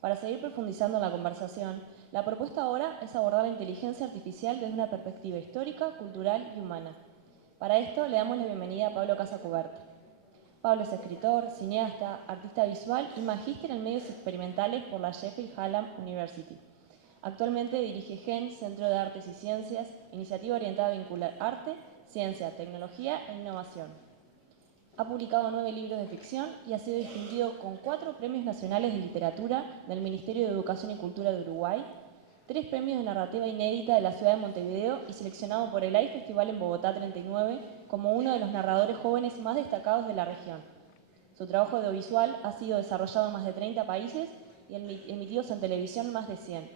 Para seguir profundizando en la conversación, la propuesta ahora es abordar la inteligencia artificial desde una perspectiva histórica, cultural y humana. Para esto le damos la bienvenida a Pablo Casacuberta. Pablo es escritor, cineasta, artista visual y magíster en medios experimentales por la Sheffield Hallam University. Actualmente dirige GEN, Centro de Artes y Ciencias, iniciativa orientada a vincular arte, ciencia, tecnología e innovación. Ha publicado 9 libros de ficción y ha sido distinguido con 4 premios nacionales de literatura del Ministerio de Educación y Cultura de Uruguay, 3 premios de narrativa inédita de la ciudad de Montevideo y seleccionado por el AI Festival en Bogotá 39 como uno de los narradores jóvenes más destacados de la región. Su trabajo audiovisual ha sido desarrollado en más de 30 países y emitidos en televisión más de 100,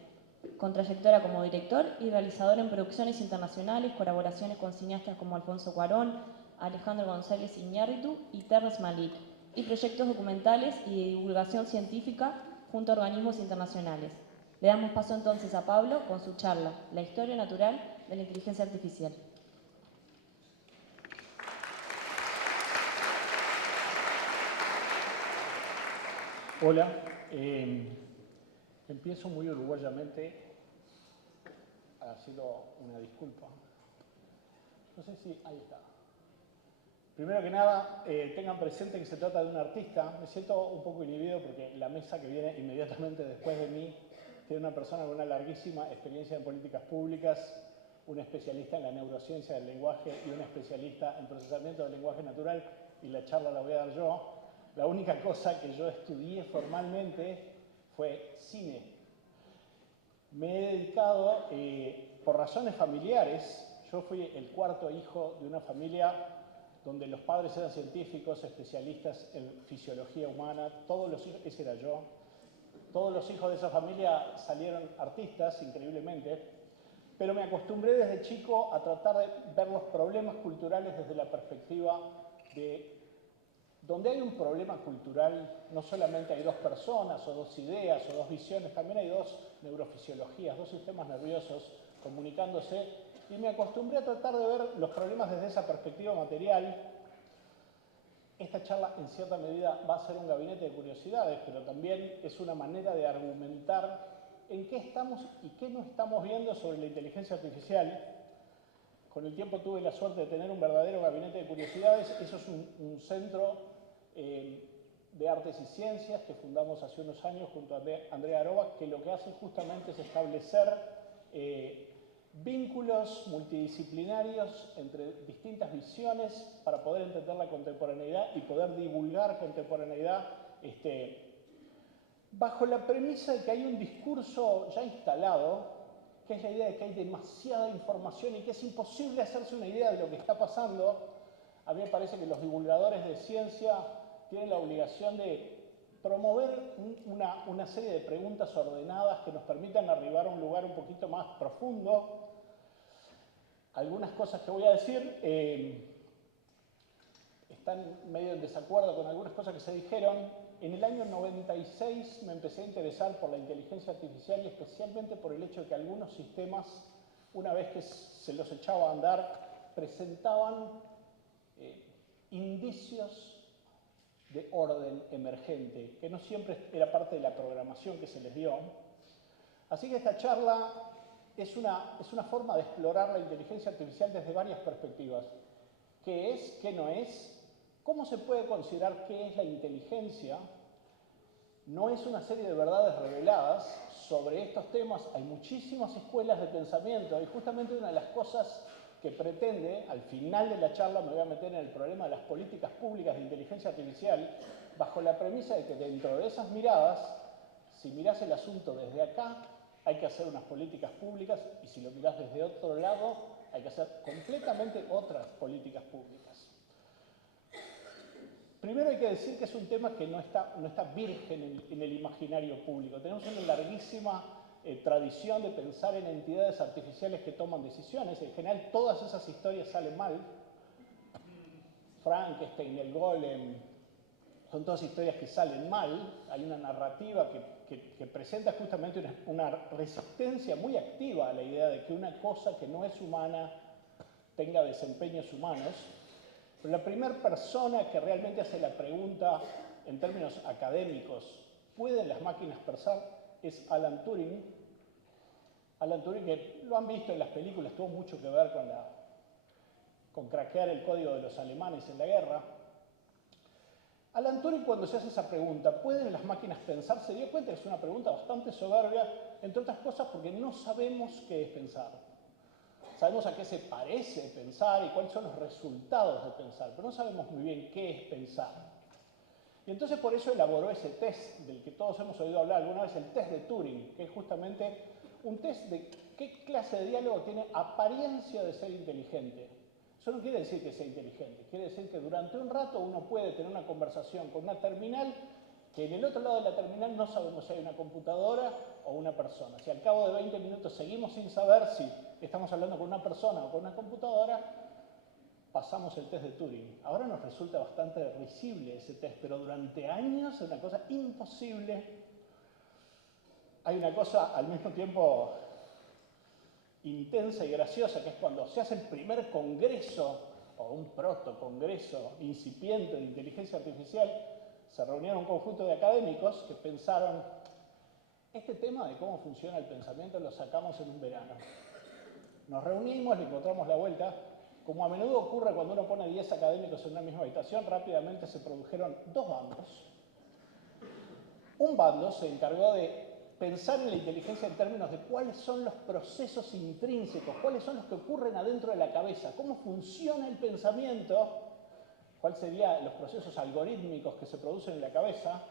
con trayectoria como director y realizador en producciones internacionales, colaboraciones con cineastas como Alfonso Cuarón, Alejandro González Iñárritu y Terrence Malick, y proyectos documentales y de divulgación científica junto a organismos internacionales. Le damos paso entonces a Pablo con su charla, La historia natural de la inteligencia artificial. Hola, empiezo muy uruguayamente haciendo una disculpa. No sé si... ahí está. Primero que nada, tengan presente que se trata de un artista. Me siento un poco inhibido porque la mesa que viene inmediatamente después de mí tiene una persona con una larguísima experiencia en políticas públicas, un especialista en la neurociencia del lenguaje y un especialista en procesamiento del lenguaje natural, y la charla la voy a dar yo. La única cosa que yo estudié formalmente fue cine. Me he dedicado, por razones familiares, yo fui el cuarto hijo de una familia donde los padres eran científicos, especialistas en fisiología humana, todos los hijos, ese era yo, todos los hijos de esa familia salieron artistas, increíblemente, pero me acostumbré desde chico a tratar de ver los problemas culturales desde la perspectiva de donde hay un problema cultural, no solamente hay dos personas, o dos ideas, o dos visiones, también hay dos neurofisiologías, dos sistemas nerviosos comunicándose, y me acostumbré a tratar de ver los problemas desde esa perspectiva material. Esta charla, en cierta medida, va a ser un gabinete de curiosidades, pero también es una manera de argumentar en qué estamos y qué no estamos viendo sobre la inteligencia artificial. Con el tiempo tuve la suerte de tener un verdadero gabinete de curiosidades. Eso es un centro de artes y ciencias que fundamos hace unos años junto a Andrea Aroba, que lo que hace justamente es establecer vínculos multidisciplinarios entre distintas visiones para poder entender la contemporaneidad y poder divulgar contemporaneidad bajo la premisa de que hay un discurso ya instalado, que es la idea de que hay demasiada información y que es imposible hacerse una idea de lo que está pasando. A mí me parece que los divulgadores de ciencia tienen la obligación de promover una serie de preguntas ordenadas que nos permitan arribar a un lugar un poquito más profundo. Algunas cosas que voy a decir están medio en desacuerdo con algunas cosas que se dijeron. En el año 96 me empecé a interesar por la inteligencia artificial y especialmente por el hecho de que algunos sistemas, una vez que se los echaba a andar, presentaban indicios de orden emergente, que no siempre era parte de la programación que se les dio. Así que esta charla es una forma de explorar la inteligencia artificial desde varias perspectivas. ¿Qué es? ¿Qué no es? ¿Cómo se puede considerar qué es la inteligencia? No es una serie de verdades reveladas. Sobre estos temas hay muchísimas escuelas de pensamiento y justamente una de las cosas que pretende, al final de la charla me voy a meter en el problema de las políticas públicas de inteligencia artificial, bajo la premisa de que dentro de esas miradas, si mirás el asunto desde acá, hay que hacer unas políticas públicas, y si lo mirás desde otro lado, hay que hacer completamente otras políticas públicas. Primero hay que decir que es un tema que no está virgen en el imaginario público. Tenemos una larguísima tradición de pensar en entidades artificiales que toman decisiones. En general, todas esas historias salen mal. Frankenstein, el Golem, son todas historias que salen mal. Hay una narrativa que presenta justamente una resistencia muy activa a la idea de que una cosa que no es humana tenga desempeños humanos. Pero la primera persona que realmente hace la pregunta en términos académicos ¿Pueden las máquinas pensar? Es Alan Turing. Alan Turing, que lo han visto en las películas, tuvo mucho que ver con craquear el código de los alemanes en la guerra. Alan Turing, cuando se hace esa pregunta, ¿pueden las máquinas pensar?, se dio cuenta que es una pregunta bastante soberbia, entre otras cosas porque no sabemos qué es pensar. Sabemos a qué se parece pensar y cuáles son los resultados de pensar, pero no sabemos muy bien qué es pensar. Y entonces por eso elaboró ese test del que todos hemos oído hablar alguna vez, el test de Turing, que es justamente un test de qué clase de diálogo tiene apariencia de ser inteligente. Eso no quiere decir que sea inteligente, quiere decir que durante un rato uno puede tener una conversación con una terminal que en el otro lado de la terminal no sabemos si hay una computadora o una persona. Si al cabo de 20 minutos seguimos sin saber si estamos hablando con una persona o con una computadora, pasamos el test de Turing. Ahora nos resulta bastante risible ese test, pero durante años es una cosa imposible. Hay una cosa al mismo tiempo intensa y graciosa, que es cuando se hace el primer congreso o un protocongreso incipiente de inteligencia artificial, se reunieron un conjunto de académicos que pensaron, este tema de cómo funciona el pensamiento lo sacamos en un verano. Nos reunimos, le encontramos la vuelta. Como a menudo ocurre cuando uno pone 10 académicos en una misma habitación, rápidamente se produjeron dos bandos. Un bando se encargó de pensar en la inteligencia en términos de cuáles son los procesos intrínsecos, cuáles son los que ocurren adentro de la cabeza, cómo funciona el pensamiento, cuáles serían los procesos algorítmicos que se producen en la cabeza.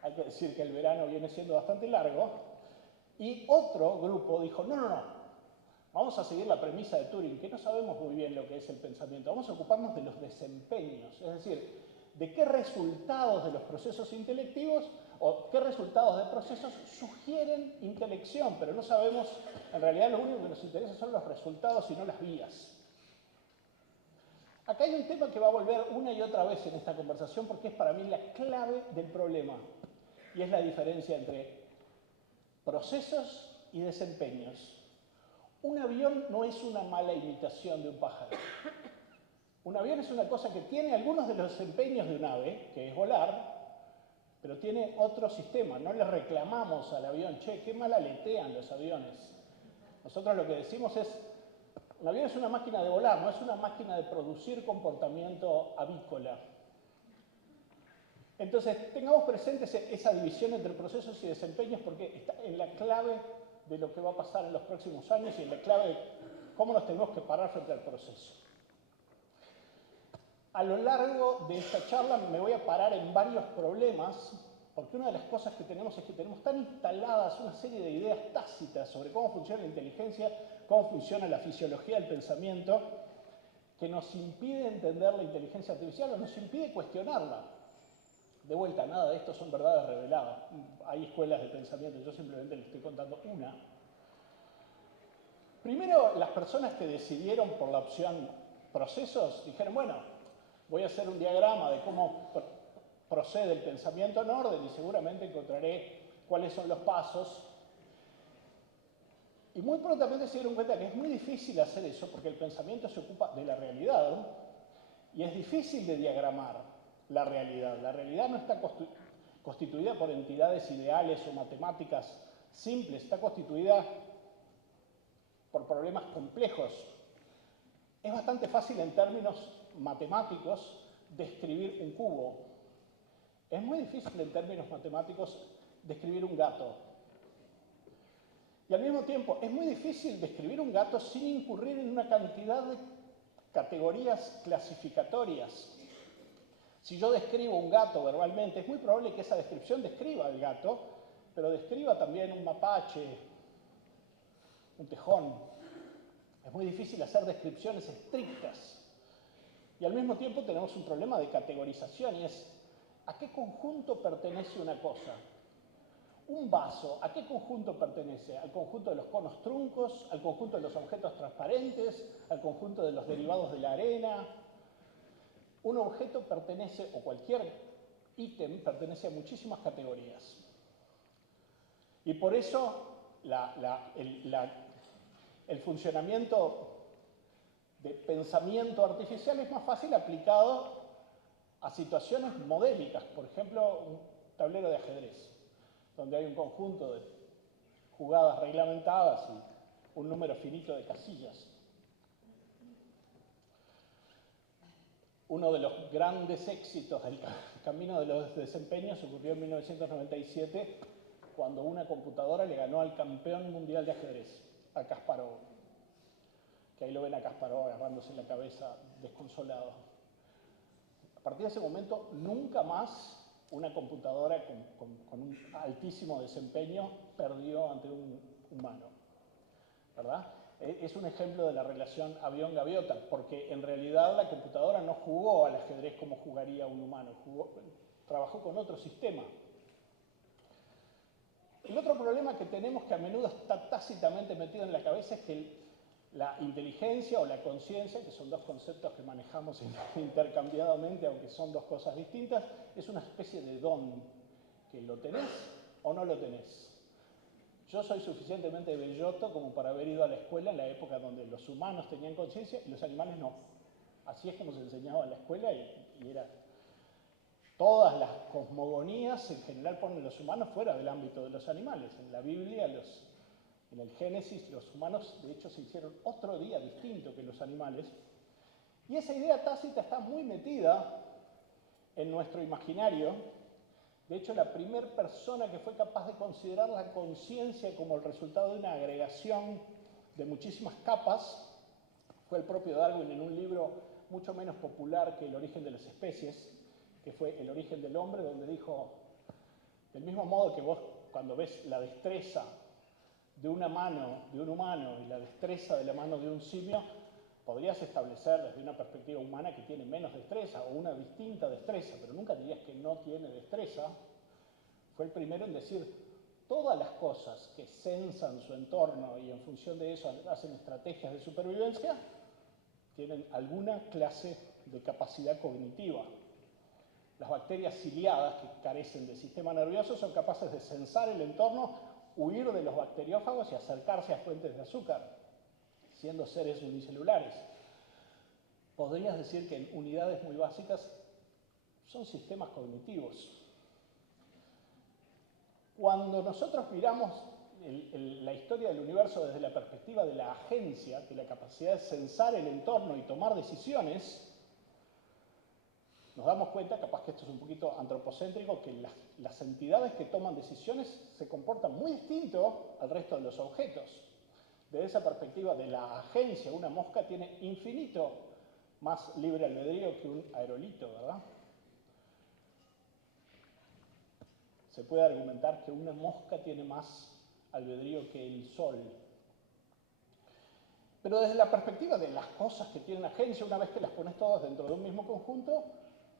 Hay que decir que el verano viene siendo bastante largo. Y otro grupo dijo, no, vamos a seguir la premisa de Turing, que no sabemos muy bien lo que es el pensamiento, vamos a ocuparnos de los desempeños, es decir, de qué resultados de los procesos intelectivos o qué resultados de procesos sugieren intelección, pero no sabemos, en realidad lo único que nos interesa son los resultados y no las vías. Acá hay un tema que va a volver una y otra vez en esta conversación porque es para mí la clave del problema, y es la diferencia entre procesos y desempeños. Un avión no es una mala imitación de un pájaro. Un avión es una cosa que tiene algunos de los desempeños de un ave, que es volar, pero tiene otro sistema. No le reclamamos al avión, che, qué mal aletean los aviones. Nosotros lo que decimos es, un avión es una máquina de volar, no es una máquina de producir comportamiento avícola. Entonces, tengamos presente esa división entre procesos y desempeños porque está en la clave de lo que va a pasar en los próximos años y en la clave de cómo nos tenemos que parar frente al proceso. A lo largo de esta charla me voy a parar en varios problemas, porque una de las cosas que tenemos es que tenemos tan instaladas una serie de ideas tácitas sobre cómo funciona la inteligencia, cómo funciona la fisiología del pensamiento, que nos impide entender la inteligencia artificial o nos impide cuestionarla. De vuelta, nada de esto son verdades reveladas. Hay escuelas de pensamiento, yo simplemente les estoy contando una. Primero, las personas que decidieron por la opción procesos dijeron, bueno, voy a hacer un diagrama de cómo procede el pensamiento en orden y seguramente encontraré cuáles son los pasos. Y muy prontamente se dieron cuenta que es muy difícil hacer eso porque el pensamiento se ocupa de la realidad, ¿no? Y es difícil de diagramar la realidad. La realidad no está constituida por entidades ideales o matemáticas simples, está constituida por problemas complejos. Es bastante fácil en términos matemáticos describir un cubo. Es muy difícil en términos matemáticos describir un gato. Y al mismo tiempo es muy difícil describir un gato sin incurrir en una cantidad de categorías clasificatorias. Si yo describo un gato verbalmente, es muy probable que esa descripción describa al gato, pero describa también un mapache, un tejón. Es muy difícil hacer descripciones estrictas. Y al mismo tiempo tenemos un problema de categorización y es, ¿a qué conjunto pertenece una cosa? Un vaso, ¿a qué conjunto pertenece? ¿Al conjunto de los conos truncos? ¿Al conjunto de los objetos transparentes? ¿Al conjunto de los derivados de la arena? Un objeto pertenece, o cualquier ítem, pertenece a muchísimas categorías. Y por eso el funcionamiento de pensamiento artificial es más fácil aplicado a situaciones modélicas, por ejemplo, un tablero de ajedrez. donde hay un conjunto de jugadas reglamentadas y un número finito de casillas. Uno de los grandes éxitos del camino de los desempeños ocurrió en 1997, cuando una computadora le ganó al campeón mundial de ajedrez, a Kasparov. Que ahí lo ven a Kasparov agarrándose la cabeza desconsolado. A partir de ese momento, nunca más una computadora con un altísimo desempeño perdió ante un humano, ¿verdad? Es un ejemplo de la relación avión-gaviota, porque en realidad la computadora no jugó al ajedrez como jugaría un humano, trabajó con otro sistema. El otro problema que tenemos, que a menudo está tácitamente metido en la cabeza, es que la inteligencia o la conciencia, que son dos conceptos que manejamos intercambiadamente, aunque son dos cosas distintas, es una especie de don, que lo tenés o no lo tenés. Yo soy suficientemente belloto como para haber ido a la escuela en la época donde los humanos tenían conciencia y los animales no. Así es como se enseñaba en la escuela y era... Todas las cosmogonías en general ponen a los humanos fuera del ámbito de los animales. En la Biblia, en el Génesis, los humanos de hecho se hicieron otro día distinto que los animales. Y esa idea tácita está muy metida en nuestro imaginario. De hecho, la primera persona que fue capaz de considerar la conciencia como el resultado de una agregación de muchísimas capas fue el propio Darwin, en un libro mucho menos popular que El origen de las especies, que fue El origen del hombre, donde dijo, del mismo modo que vos cuando ves la destreza de una mano de un humano y la destreza de la mano de un simio, podrías establecer desde una perspectiva humana que tiene menos destreza o una distinta destreza, pero nunca dirías que no tiene destreza. Fue el primero en decir, todas las cosas que censan su entorno y en función de eso hacen estrategias de supervivencia, tienen alguna clase de capacidad cognitiva. Las bacterias ciliadas, que carecen de sistema nervioso, son capaces de censar el entorno, huir de los bacteriófagos y acercarse a fuentes de azúcar, siendo seres unicelulares. Podrías decir que en unidades muy básicas son sistemas cognitivos. Cuando nosotros miramos la historia del universo desde la perspectiva de la agencia, de la capacidad de censar el entorno y tomar decisiones, nos damos cuenta, capaz que esto es un poquito antropocéntrico, que las entidades que toman decisiones se comportan muy distinto al resto de los objetos. Desde esa perspectiva de la agencia, una mosca tiene infinito más libre albedrío que un aerolito, ¿verdad? Se puede argumentar que una mosca tiene más albedrío que el sol. Pero desde la perspectiva de las cosas que tienen agencia, una vez que las pones todas dentro de un mismo conjunto,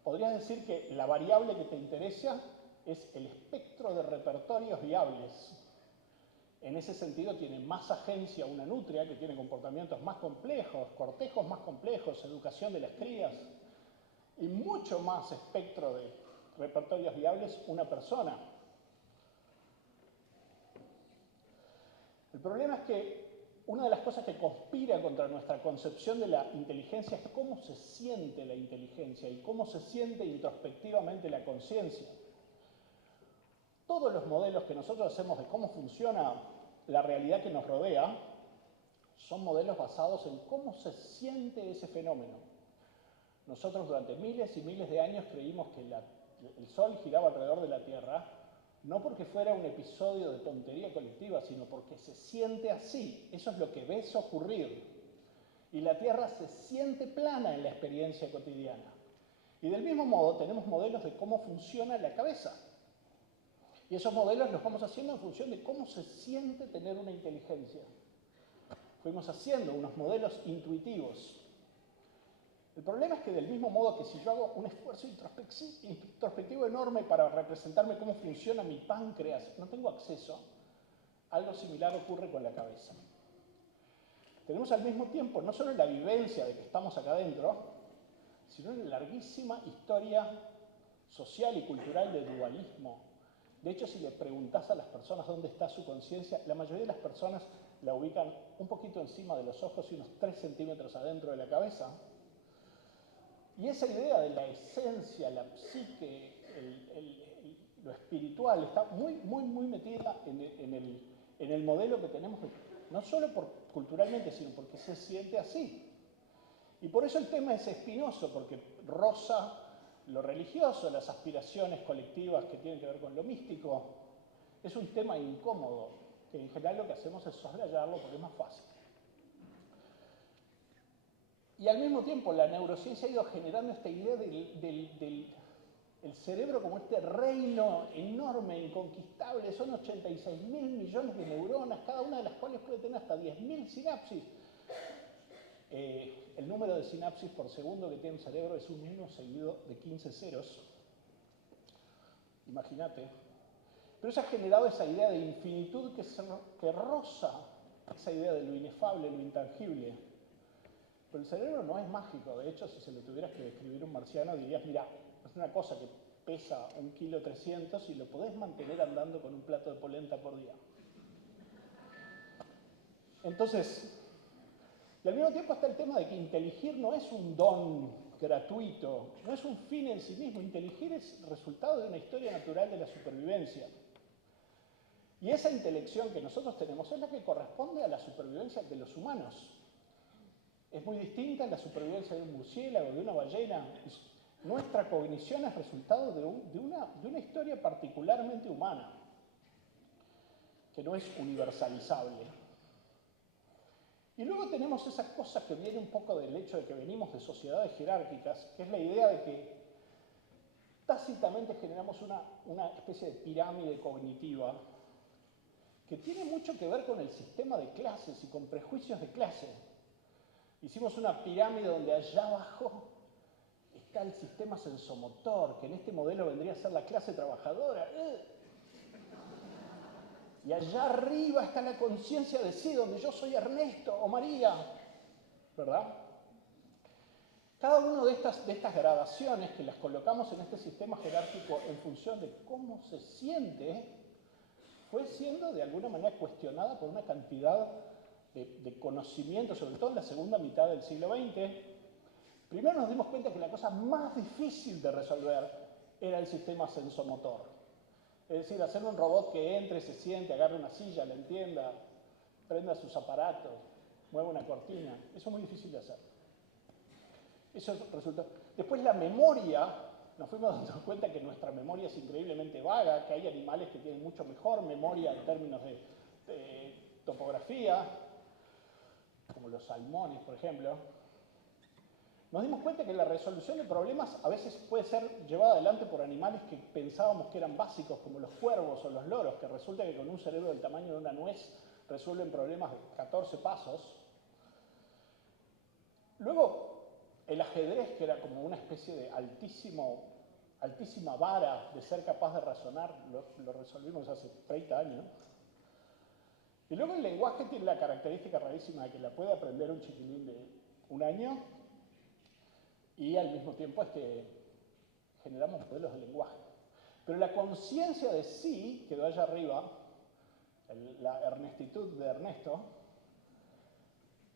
podrías decir que la variable que te interesa es el espectro de repertorios viables. En ese sentido tiene más agencia una nutria, que tiene comportamientos más complejos, cortejos más complejos, educación de las crías, y mucho más espectro de repertorios viables una persona. El problema es que una de las cosas que conspira contra nuestra concepción de la inteligencia es cómo se siente la inteligencia y cómo se siente introspectivamente la conciencia. Todos los modelos que nosotros hacemos de cómo funciona la realidad que nos rodea son modelos basados en cómo se siente ese fenómeno. Nosotros durante miles y miles de años creímos que el Sol giraba alrededor de la Tierra, no porque fuera un episodio de tontería colectiva, sino porque se siente así. Eso es lo que ves ocurrir. Y la Tierra se siente plana en la experiencia cotidiana. Y del mismo modo tenemos modelos de cómo funciona la cabeza. Y esos modelos los vamos haciendo en función de cómo se siente tener una inteligencia. Fuimos haciendo unos modelos intuitivos. El problema es que del mismo modo que si yo hago un esfuerzo introspectivo enorme para representarme cómo funciona mi páncreas, no tengo acceso, algo similar ocurre con la cabeza. Tenemos al mismo tiempo no solo la vivencia de que estamos acá adentro, sino una larguísima historia social y cultural de dualismo. De hecho, si le preguntás a las personas dónde está su conciencia, la mayoría de las personas la ubican un poquito encima de los ojos y unos 3 centímetros adentro de la cabeza. Y esa idea de la esencia, la psique, lo espiritual, está muy metida en el modelo que tenemos, no solo culturalmente, sino porque se siente así. Y por eso el tema es espinoso, porque roza lo religioso, las aspiraciones colectivas que tienen que ver con lo místico. Es un tema incómodo, que en general lo que hacemos es soslayarlo porque es más fácil. Y al mismo tiempo la neurociencia ha ido generando esta idea del cerebro como este reino enorme, inconquistable. Son 86.000 millones de neuronas, cada una de las cuales puede tener hasta 10.000 sinapsis. El número de sinapsis por segundo que tiene un cerebro es un 1 seguido de 15 ceros. Imagínate. Pero eso ha generado esa idea de infinitud que roza esa idea de lo inefable, lo intangible. Pero el cerebro no es mágico. De hecho, si se lo tuvieras que describir a un marciano, dirías, mira, es una cosa que pesa 1,3 kg y lo podés mantener andando con un plato de polenta por día. Entonces, y al mismo tiempo está el tema de que inteligir no es un don gratuito, no es un fin en sí mismo. Inteligir es resultado de una historia natural de la supervivencia. Y esa intelección que nosotros tenemos es la que corresponde a la supervivencia de los humanos. Es muy distinta a la supervivencia de un murciélago, de una ballena. Nuestra cognición es resultado de una historia particularmente humana, que no es universalizable. Y luego tenemos esa cosa que viene un poco del hecho de que venimos de sociedades jerárquicas, que es la idea de que tácitamente generamos una especie de pirámide cognitiva que tiene mucho que ver con el sistema de clases y con prejuicios de clase. Hicimos una pirámide donde allá abajo está el sistema sensomotor, que en este modelo vendría a ser la clase trabajadora. Y allá arriba está la conciencia de sí, donde yo soy Ernesto o María, ¿verdad? Cada una de estas gradaciones que las colocamos en este sistema jerárquico en función de cómo se siente, fue siendo de alguna manera cuestionada por una cantidad de conocimiento, sobre todo en la segunda mitad del siglo XX. Primero nos dimos cuenta que la cosa más difícil de resolver era el sistema sensomotor. Es decir, hacer un robot que entre, se siente, agarre una silla, la entienda, prenda sus aparatos, mueva una cortina. Eso es muy difícil de hacer. Eso resultó. Después la memoria, nos fuimos dando cuenta que nuestra memoria es increíblemente vaga, que hay animales que tienen mucho mejor memoria en términos de topografía, como los salmones, por ejemplo. Nos dimos cuenta que la resolución de problemas a veces puede ser llevada adelante por animales que pensábamos que eran básicos, como los cuervos o los loros, que resulta que con un cerebro del tamaño de una nuez resuelven problemas de 14 pasos. Luego, el ajedrez, que era como una especie de altísima vara de ser capaz de razonar, lo resolvimos hace 30 años. Y luego el lenguaje tiene la característica rarísima de que la puede aprender un chiquilín de 1 año, y al mismo tiempo es que generamos modelos de lenguaje. Pero la conciencia de sí quedó allá arriba, la ernestitud de Ernesto.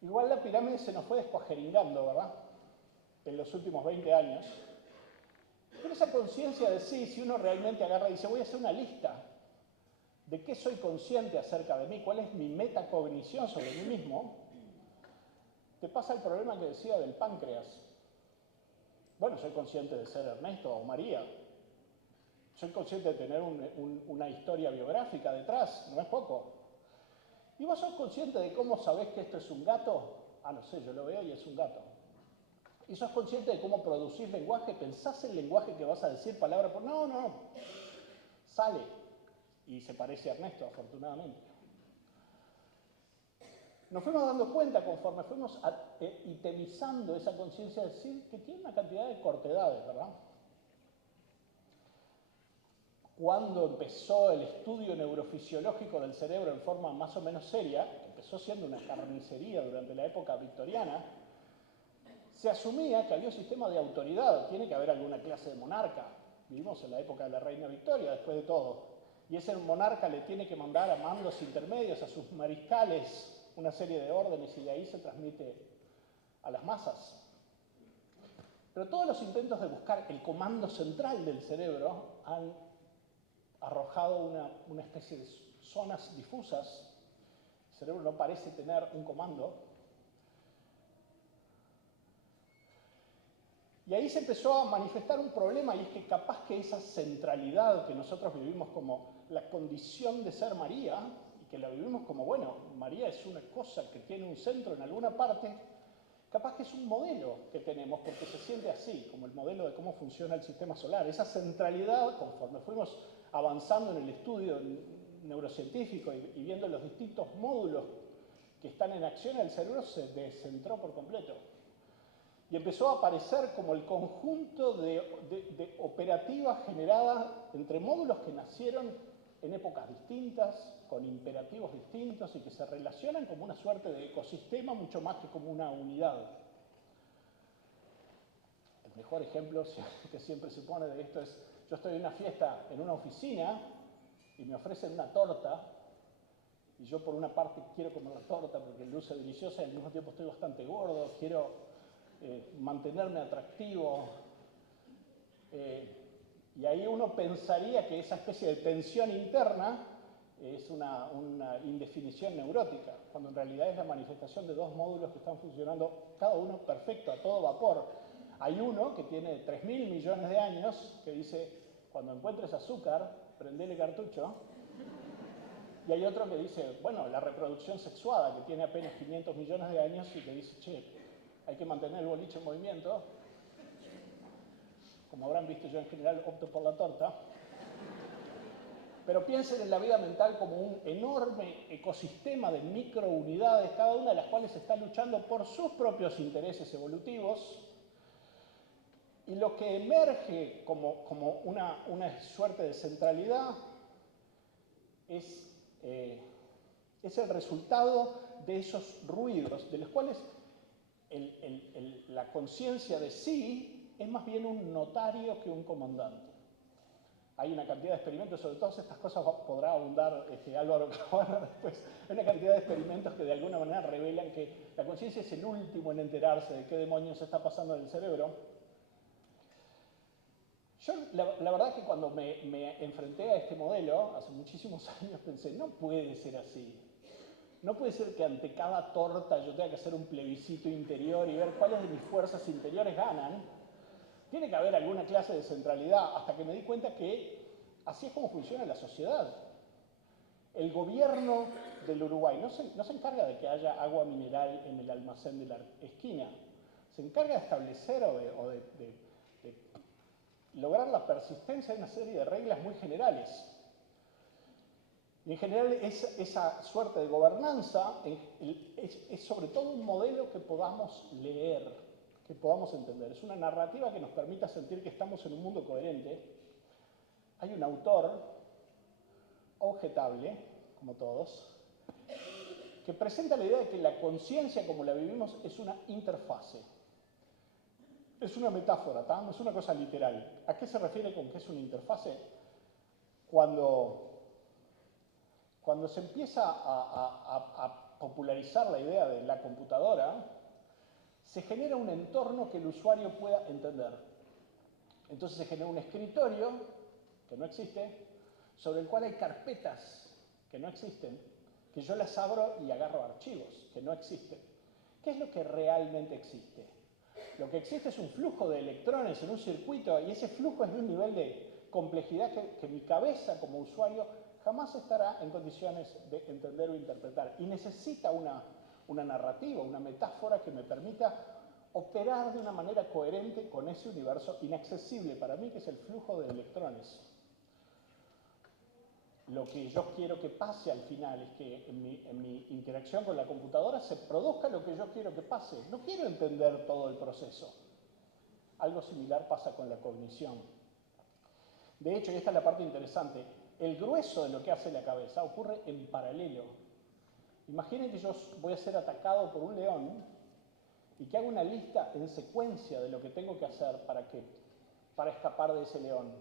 Igual la pirámide se nos fue descuajeringando, ¿verdad? En los últimos 20 años. Pero esa conciencia de sí, si uno realmente agarra y dice, voy a hacer una lista de qué soy consciente acerca de mí, cuál es mi metacognición sobre mí mismo, te pasa el problema que decía del páncreas. Bueno, soy consciente de ser Ernesto o María. Soy consciente de tener una historia biográfica detrás, no es poco. ¿Y vos sos consciente de cómo sabés que esto es un gato? Ah, no sé, yo lo veo y es un gato. ¿Y sos consciente de cómo producís lenguaje? ¿Pensás el lenguaje que vas a decir palabra por...? No. Sale. Y se parece a Ernesto, afortunadamente. Nos fuimos dando cuenta conforme fuimos itemizando esa conciencia de sí, que tiene una cantidad de cortedades, ¿verdad? Cuando empezó el estudio neurofisiológico del cerebro en forma más o menos seria, que empezó siendo una carnicería durante la época victoriana, se asumía que había un sistema de autoridad, tiene que haber alguna clase de monarca. Vivimos en la época de la reina Victoria, después de todo. Y ese monarca le tiene que mandar a mandos intermedios, a sus mariscales, una serie de órdenes, y de ahí se transmite a las masas. Pero todos los intentos de buscar el comando central del cerebro han arrojado una especie de zonas difusas. El cerebro no parece tener un comando. Y ahí se empezó a manifestar un problema, y es que capaz que esa centralidad que nosotros vivimos como la condición de ser María, y que la vivimos como, bueno, María es una cosa que tiene un centro en alguna parte, capaz que es un modelo que tenemos, porque se siente así, como el modelo de cómo funciona el sistema solar. Esa centralidad, conforme fuimos avanzando en el estudio neurocientífico y viendo los distintos módulos que están en acción, el cerebro se descentró por completo. Y empezó a aparecer como el conjunto de operativas generadas entre módulos que nacieron en épocas distintas, con imperativos distintos y que se relacionan como una suerte de ecosistema mucho más que como una unidad. El mejor ejemplo que siempre se pone de esto es, yo estoy en una fiesta en una oficina y me ofrecen una torta y yo por una parte quiero comer la torta porque luce deliciosa y al mismo tiempo estoy bastante gordo, quiero mantenerme atractivo, y ahí uno pensaría que esa especie de tensión interna es una indefinición neurótica, cuando en realidad es la manifestación de dos módulos que están funcionando, cada uno perfecto, a todo vapor. Hay uno que tiene 3.000 millones de años que dice, cuando encuentres azúcar, prendele cartucho. Y hay otro que dice, bueno, la reproducción sexuada, que tiene apenas 500 millones de años y que dice, che, hay que mantener el boliche en movimiento. Como habrán visto, yo en general opto por la torta. Pero piensen en la vida mental como un enorme ecosistema de microunidades, cada una de las cuales está luchando por sus propios intereses evolutivos. Y lo que emerge como una suerte de centralidad es el resultado de esos ruidos, de los cuales la conciencia de sí es más bien un notario que un comandante. Hay una cantidad de experimentos, sobre todas estas cosas podrá abundar Álvaro Cabana después, hay una cantidad de experimentos que de alguna manera revelan que la conciencia es el último en enterarse de qué demonios está pasando en el cerebro. Yo la verdad es que cuando me enfrenté a este modelo, hace muchísimos años, pensé, no puede ser así. No puede ser que ante cada torta yo tenga que hacer un plebiscito interior y ver cuáles de mis fuerzas interiores ganan. Tiene que haber alguna clase de centralidad, hasta que me di cuenta que así es como funciona la sociedad. El gobierno del Uruguay no se encarga de que haya agua mineral en el almacén de la esquina. Se encarga de establecer o de lograr la persistencia de una serie de reglas muy generales. Y en general esa suerte de gobernanza es sobre todo un modelo que podamos leer, que podamos entender. Es una narrativa que nos permita sentir que estamos en un mundo coherente. Hay un autor objetable, como todos, que presenta la idea de que la conciencia como la vivimos es una interfase. Es una metáfora, no es una cosa literal. ¿A qué se refiere con que es una interfase? Cuando se empieza a popularizar la idea de la computadora, se genera un entorno que el usuario pueda entender. Entonces se genera un escritorio, que no existe, sobre el cual hay carpetas que no existen, que yo las abro y agarro archivos que no existen. ¿Qué es lo que realmente existe? Lo que existe es un flujo de electrones en un circuito y ese flujo es de un nivel de complejidad que mi cabeza como usuario jamás estará en condiciones de entender o interpretar. Y necesita una narrativa, una metáfora que me permita operar de una manera coherente con ese universo inaccesible para mí, que es el flujo de electrones. Lo que yo quiero que pase al final es que en mi interacción con la computadora se produzca lo que yo quiero que pase. No quiero entender todo el proceso. Algo similar pasa con la cognición. De hecho, y esta es la parte interesante, el grueso de lo que hace la cabeza ocurre en paralelo. Imaginen que yo voy a ser atacado por un león y que hago una lista en secuencia de lo que tengo que hacer para escapar de ese león.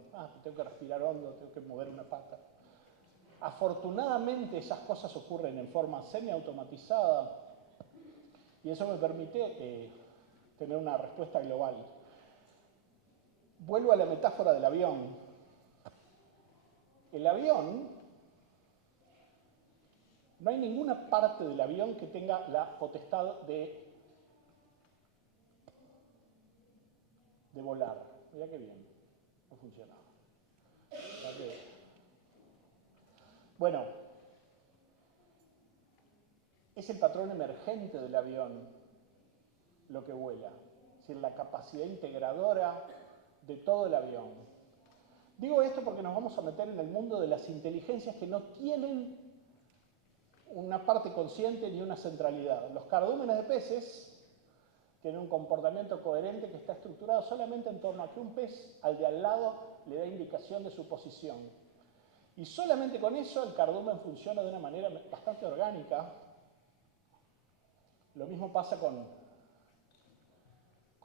Tengo que respirar hondo, tengo que mover una pata. Afortunadamente esas cosas ocurren en forma semiautomatizada y eso me permite tener una respuesta global. Vuelvo a la metáfora del avión. El avión, no hay ninguna parte del avión que tenga la potestad de volar. Mirá qué bien, no funcionaba. Bueno, es el patrón emergente del avión lo que vuela, es decir, la capacidad integradora de todo el avión. Digo esto porque nos vamos a meter en el mundo de las inteligencias que no tienen una parte consciente ni una centralidad. Los cardúmenes de peces tienen un comportamiento coherente que está estructurado solamente en torno a que un pez al de al lado le da indicación de su posición. Y solamente con eso el cardumen funciona de una manera bastante orgánica. Lo mismo pasa con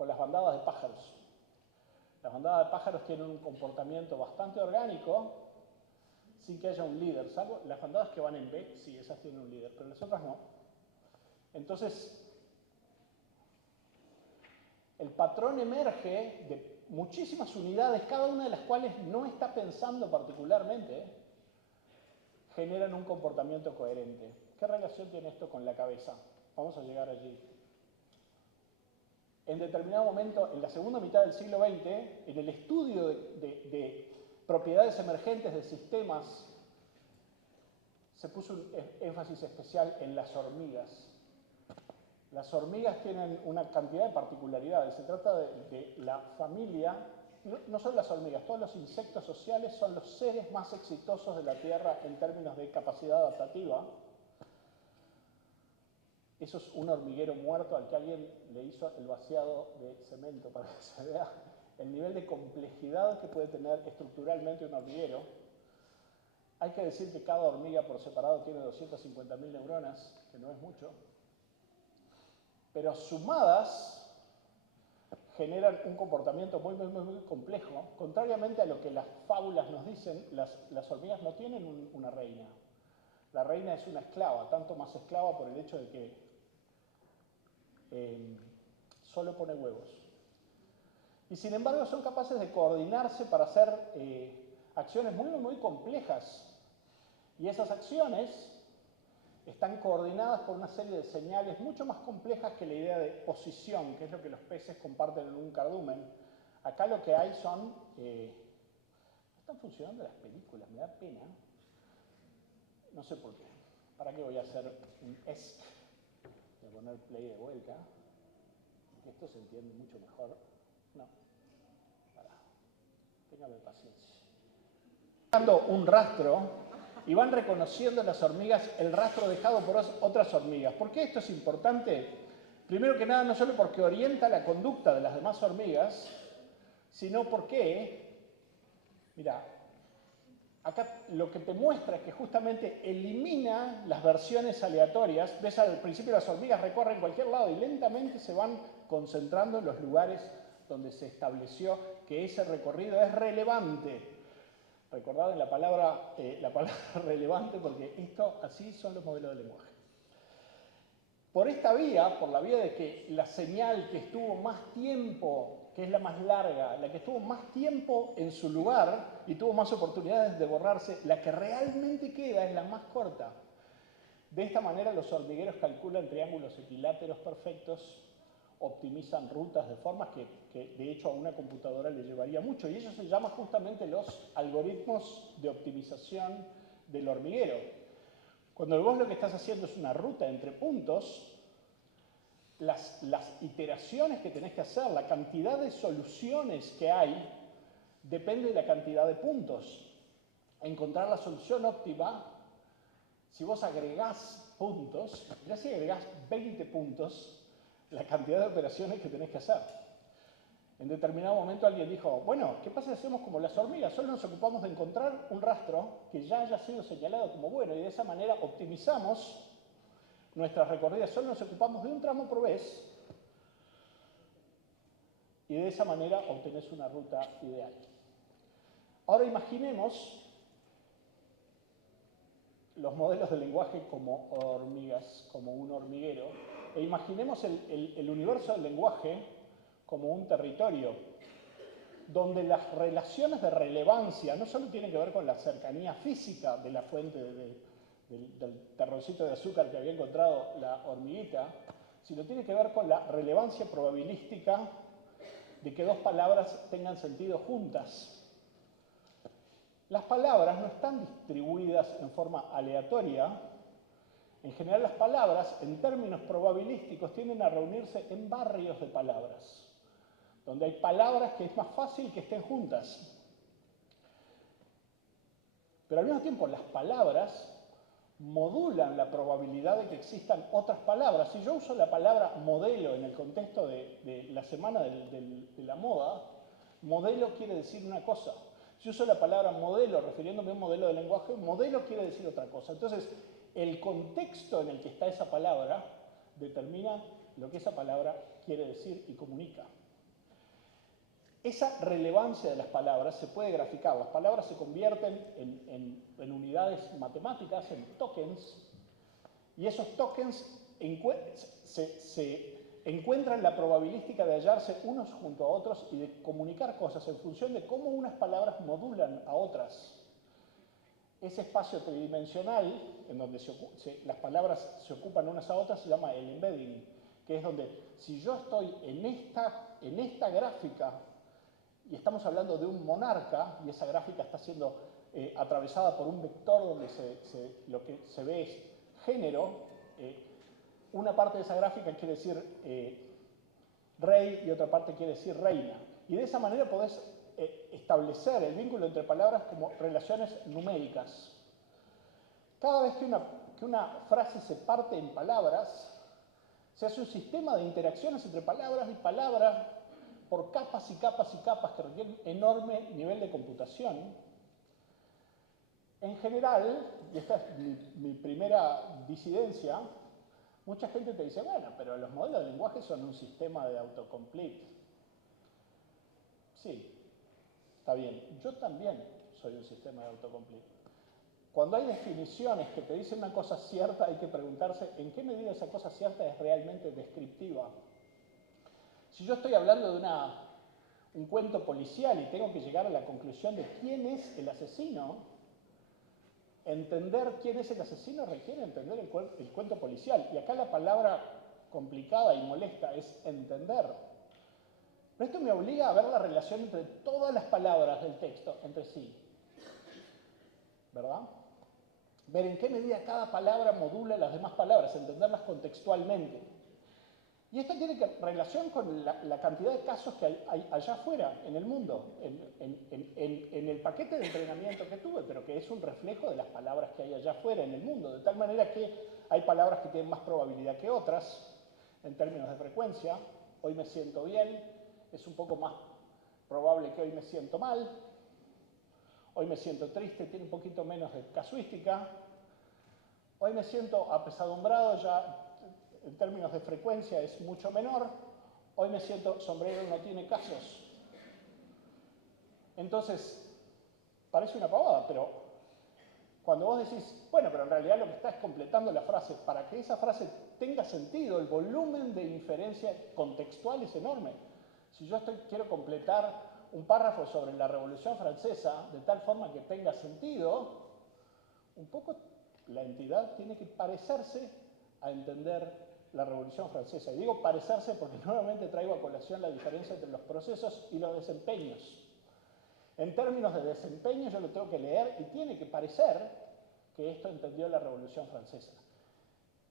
las bandadas de pájaros. Las bandadas de pájaros tienen un comportamiento bastante orgánico sin que haya un líder, salvo las bandadas que van en B, sí, esas tienen un líder, pero las otras no. Entonces, el patrón emerge de muchísimas unidades, cada una de las cuales no está pensando particularmente, generan un comportamiento coherente. ¿Qué relación tiene esto con la cabeza? Vamos a llegar allí. En determinado momento, en la segunda mitad del siglo XX, en el estudio de propiedades emergentes de sistemas, se puso un énfasis especial en las hormigas. Las hormigas tienen una cantidad de particularidades. Se trata de la familia, no solo las hormigas, todos los insectos sociales son los seres más exitosos de la Tierra en términos de capacidad adaptativa. Eso es un hormiguero muerto al que alguien le hizo el vaciado de cemento para que se vea el nivel de complejidad que puede tener estructuralmente un hormiguero. Hay que decir que cada hormiga por separado tiene 250.000 neuronas, que no es mucho, pero sumadas generan un comportamiento muy complejo. Contrariamente a lo que las fábulas nos dicen, las hormigas no tienen una reina. La reina es una esclava, tanto más esclava por el hecho de que solo pone huevos. Y sin embargo son capaces de coordinarse para hacer acciones muy complejas. Y esas acciones están coordinadas por una serie de señales mucho más complejas que la idea de posición, que es lo que los peces comparten en un cardumen. Acá lo que hay son... no están funcionando las películas, me da pena. No sé por qué. ¿Para qué voy a hacer un ESC? Voy a poner play de vuelta. Porque esto se entiende mucho mejor. No. Pará. Téngame paciencia. Dando un rastro y van reconociendo las hormigas el rastro dejado por otras hormigas. ¿Por qué esto es importante? Primero que nada, no solo porque orienta la conducta de las demás hormigas, sino porque, mira, acá lo que te muestra es que justamente elimina las versiones aleatorias. Ves, al principio las hormigas recorren cualquier lado y lentamente se van concentrando en los lugares donde se estableció que ese recorrido es relevante. Recordad en la palabra relevante, porque esto así son los modelos de lenguaje. Por esta vía, por la vía de que la señal que estuvo más tiempo, que es la más larga, la que estuvo más tiempo en su lugar y tuvo más oportunidades de borrarse, la que realmente queda es la más corta. De esta manera los hormigueros calculan triángulos equiláteros perfectos, optimizan rutas de formas que de hecho a una computadora le llevaría mucho, y eso se llama justamente los algoritmos de optimización del hormiguero. Cuando vos lo que estás haciendo es una ruta entre puntos, las iteraciones que tenés que hacer, la cantidad de soluciones que hay, depende de la cantidad de puntos. Encontrar la solución óptima, si vos agregás puntos, ya si agregás 20 puntos, la cantidad de operaciones que tenés que hacer. En determinado momento alguien dijo, bueno, ¿qué pasa si hacemos como las hormigas? Solo nos ocupamos de encontrar un rastro que ya haya sido señalado como bueno y de esa manera optimizamos nuestras recorridas. Solo nos ocupamos de un tramo por vez y de esa manera obtenés una ruta ideal. Ahora imaginemos los modelos de lenguaje como hormigas, como un hormiguero, e imaginemos el universo del lenguaje como un territorio. donde las relaciones de relevancia no solo tienen que ver con la cercanía física de la fuente del terroncito de azúcar que había encontrado la hormiguita, sino tiene que ver con la relevancia probabilística de que dos palabras tengan sentido juntas. Las palabras no están distribuidas en forma aleatoria. En general, las palabras, en términos probabilísticos, tienden a reunirse en barrios de palabras, donde hay palabras que es más fácil que estén juntas. Pero al mismo tiempo, las palabras modulan la probabilidad de que existan otras palabras. Si yo uso la palabra modelo en el contexto de la semana de la moda, modelo quiere decir una cosa. Si uso la palabra modelo refiriéndome a un modelo de lenguaje, modelo quiere decir otra cosa. Entonces, el contexto en el que está esa palabra determina lo que esa palabra quiere decir y comunica. Esa relevancia de las palabras se puede graficar. Las palabras se convierten en unidades matemáticas, en tokens, y esos tokens se encuentran la probabilística de hallarse unos junto a otros y de comunicar cosas en función de cómo unas palabras modulan a otras. Ese espacio tridimensional, en donde las palabras se ocupan unas a otras, se llama el embedding, que es donde si yo estoy en esta gráfica, y estamos hablando de un monarca, y esa gráfica está siendo atravesada por un vector donde lo que se ve es género, una parte de esa gráfica quiere decir rey y otra parte quiere decir reina. Y de esa manera podés establecer el vínculo entre palabras como relaciones numéricas. Cada vez que una frase se parte en palabras, se hace un sistema de interacciones entre palabras y palabras por capas y capas y capas que requieren enorme nivel de computación. En general, y esta es mi primera disidencia, mucha gente te dice, bueno, pero los modelos de lenguaje son un sistema de autocomplete. Sí, está bien. Yo también soy un sistema de autocomplete. Cuando hay definiciones que te dicen una cosa cierta, hay que preguntarse en qué medida esa cosa cierta es realmente descriptiva. Si yo estoy hablando de un cuento policial y tengo que llegar a la conclusión de quién es el asesino, entender quién es el asesino requiere entender el cuento policial. Y acá la palabra complicada y molesta es entender. Pero esto me obliga a ver la relación entre todas las palabras del texto entre sí. ¿Verdad? Ver en qué medida cada palabra modula las demás palabras, entenderlas contextualmente. Y esto tiene relación con la cantidad de casos que hay allá afuera, en el mundo, en el paquete de entrenamiento que tuve, pero que es un reflejo de las palabras que hay allá afuera en el mundo, de tal manera que hay palabras que tienen más probabilidad que otras, en términos de frecuencia. Hoy me siento bien, es un poco más probable que hoy me siento mal. Hoy me siento triste, tiene un poquito menos de casuística. Hoy me siento apesadumbrado, ya en términos de frecuencia es mucho menor. Hoy me siento sombrero, no tiene casos. Entonces, parece una pavada, pero cuando vos decís, bueno, pero en realidad lo que está es completando la frase, para que esa frase tenga sentido, el volumen de inferencia contextual es enorme. Si yo quiero completar un párrafo sobre la Revolución Francesa de tal forma que tenga sentido, un poco la entidad tiene que parecerse a entender la Revolución Francesa. Y digo parecerse porque nuevamente traigo a colación la diferencia entre los procesos y los desempeños. En términos de desempeño yo lo tengo que leer y tiene que parecer que esto entendió la Revolución Francesa.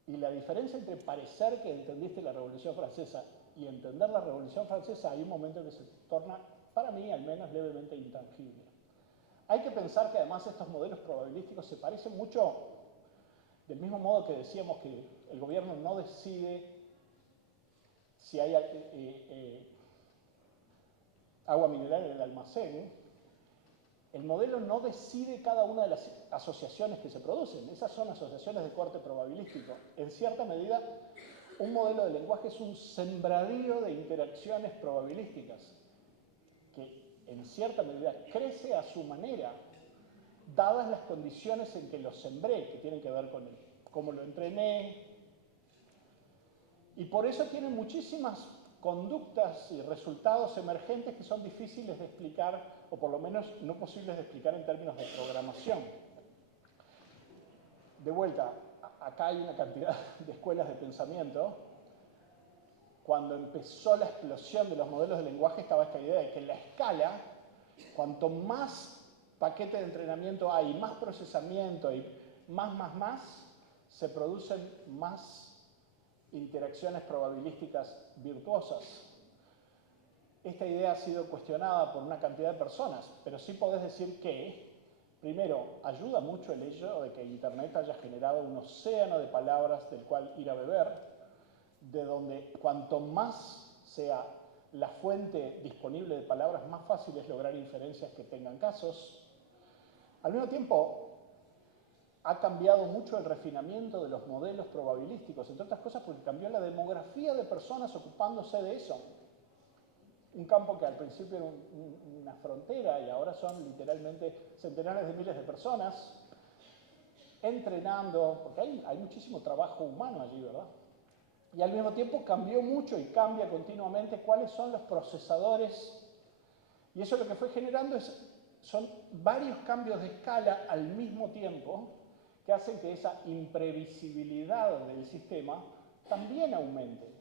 Y la diferencia entre parecer que entendiste la Revolución Francesa y entender la Revolución Francesa, hay un momento que se torna, para mí al menos, levemente intangible. Hay que pensar que además estos modelos probabilísticos se parecen mucho, del mismo modo que decíamos que el gobierno no decide si hay agua mineral en el almacén. El modelo no decide cada una de las asociaciones que se producen. Esas son asociaciones de corte probabilístico. En cierta medida, un modelo de lenguaje es un sembradío de interacciones probabilísticas que en cierta medida crece a su manera, dadas las condiciones en que lo sembré, que tienen que ver con cómo lo entrené. Y por eso tienen muchísimas conductas y resultados emergentes que son difíciles de explicar, o por lo menos no posibles de explicar en términos de programación. De vuelta, acá hay una cantidad de escuelas de pensamiento. Cuando empezó la explosión de los modelos de lenguaje estaba esta idea de que la escala, cuanto más paquete de entrenamiento hay, más procesamiento y más, se producen más interacciones probabilísticas virtuosas. Esta idea ha sido cuestionada por una cantidad de personas, pero sí podés decir que, primero, ayuda mucho el hecho de que Internet haya generado un océano de palabras del cual ir a beber, de donde cuanto más sea la fuente disponible de palabras, más fácil es lograr inferencias que tengan casos. Al mismo tiempo, ha cambiado mucho el refinamiento de los modelos probabilísticos, entre otras cosas porque cambió la demografía de personas ocupándose de eso. Un campo que al principio era una frontera y ahora son literalmente centenares de miles de personas entrenando, porque hay muchísimo trabajo humano allí, ¿verdad? Y al mismo tiempo cambió mucho y cambia continuamente cuáles son los procesadores. Y eso lo que fue generando son varios cambios de escala al mismo tiempo que hacen que esa imprevisibilidad del sistema también aumente.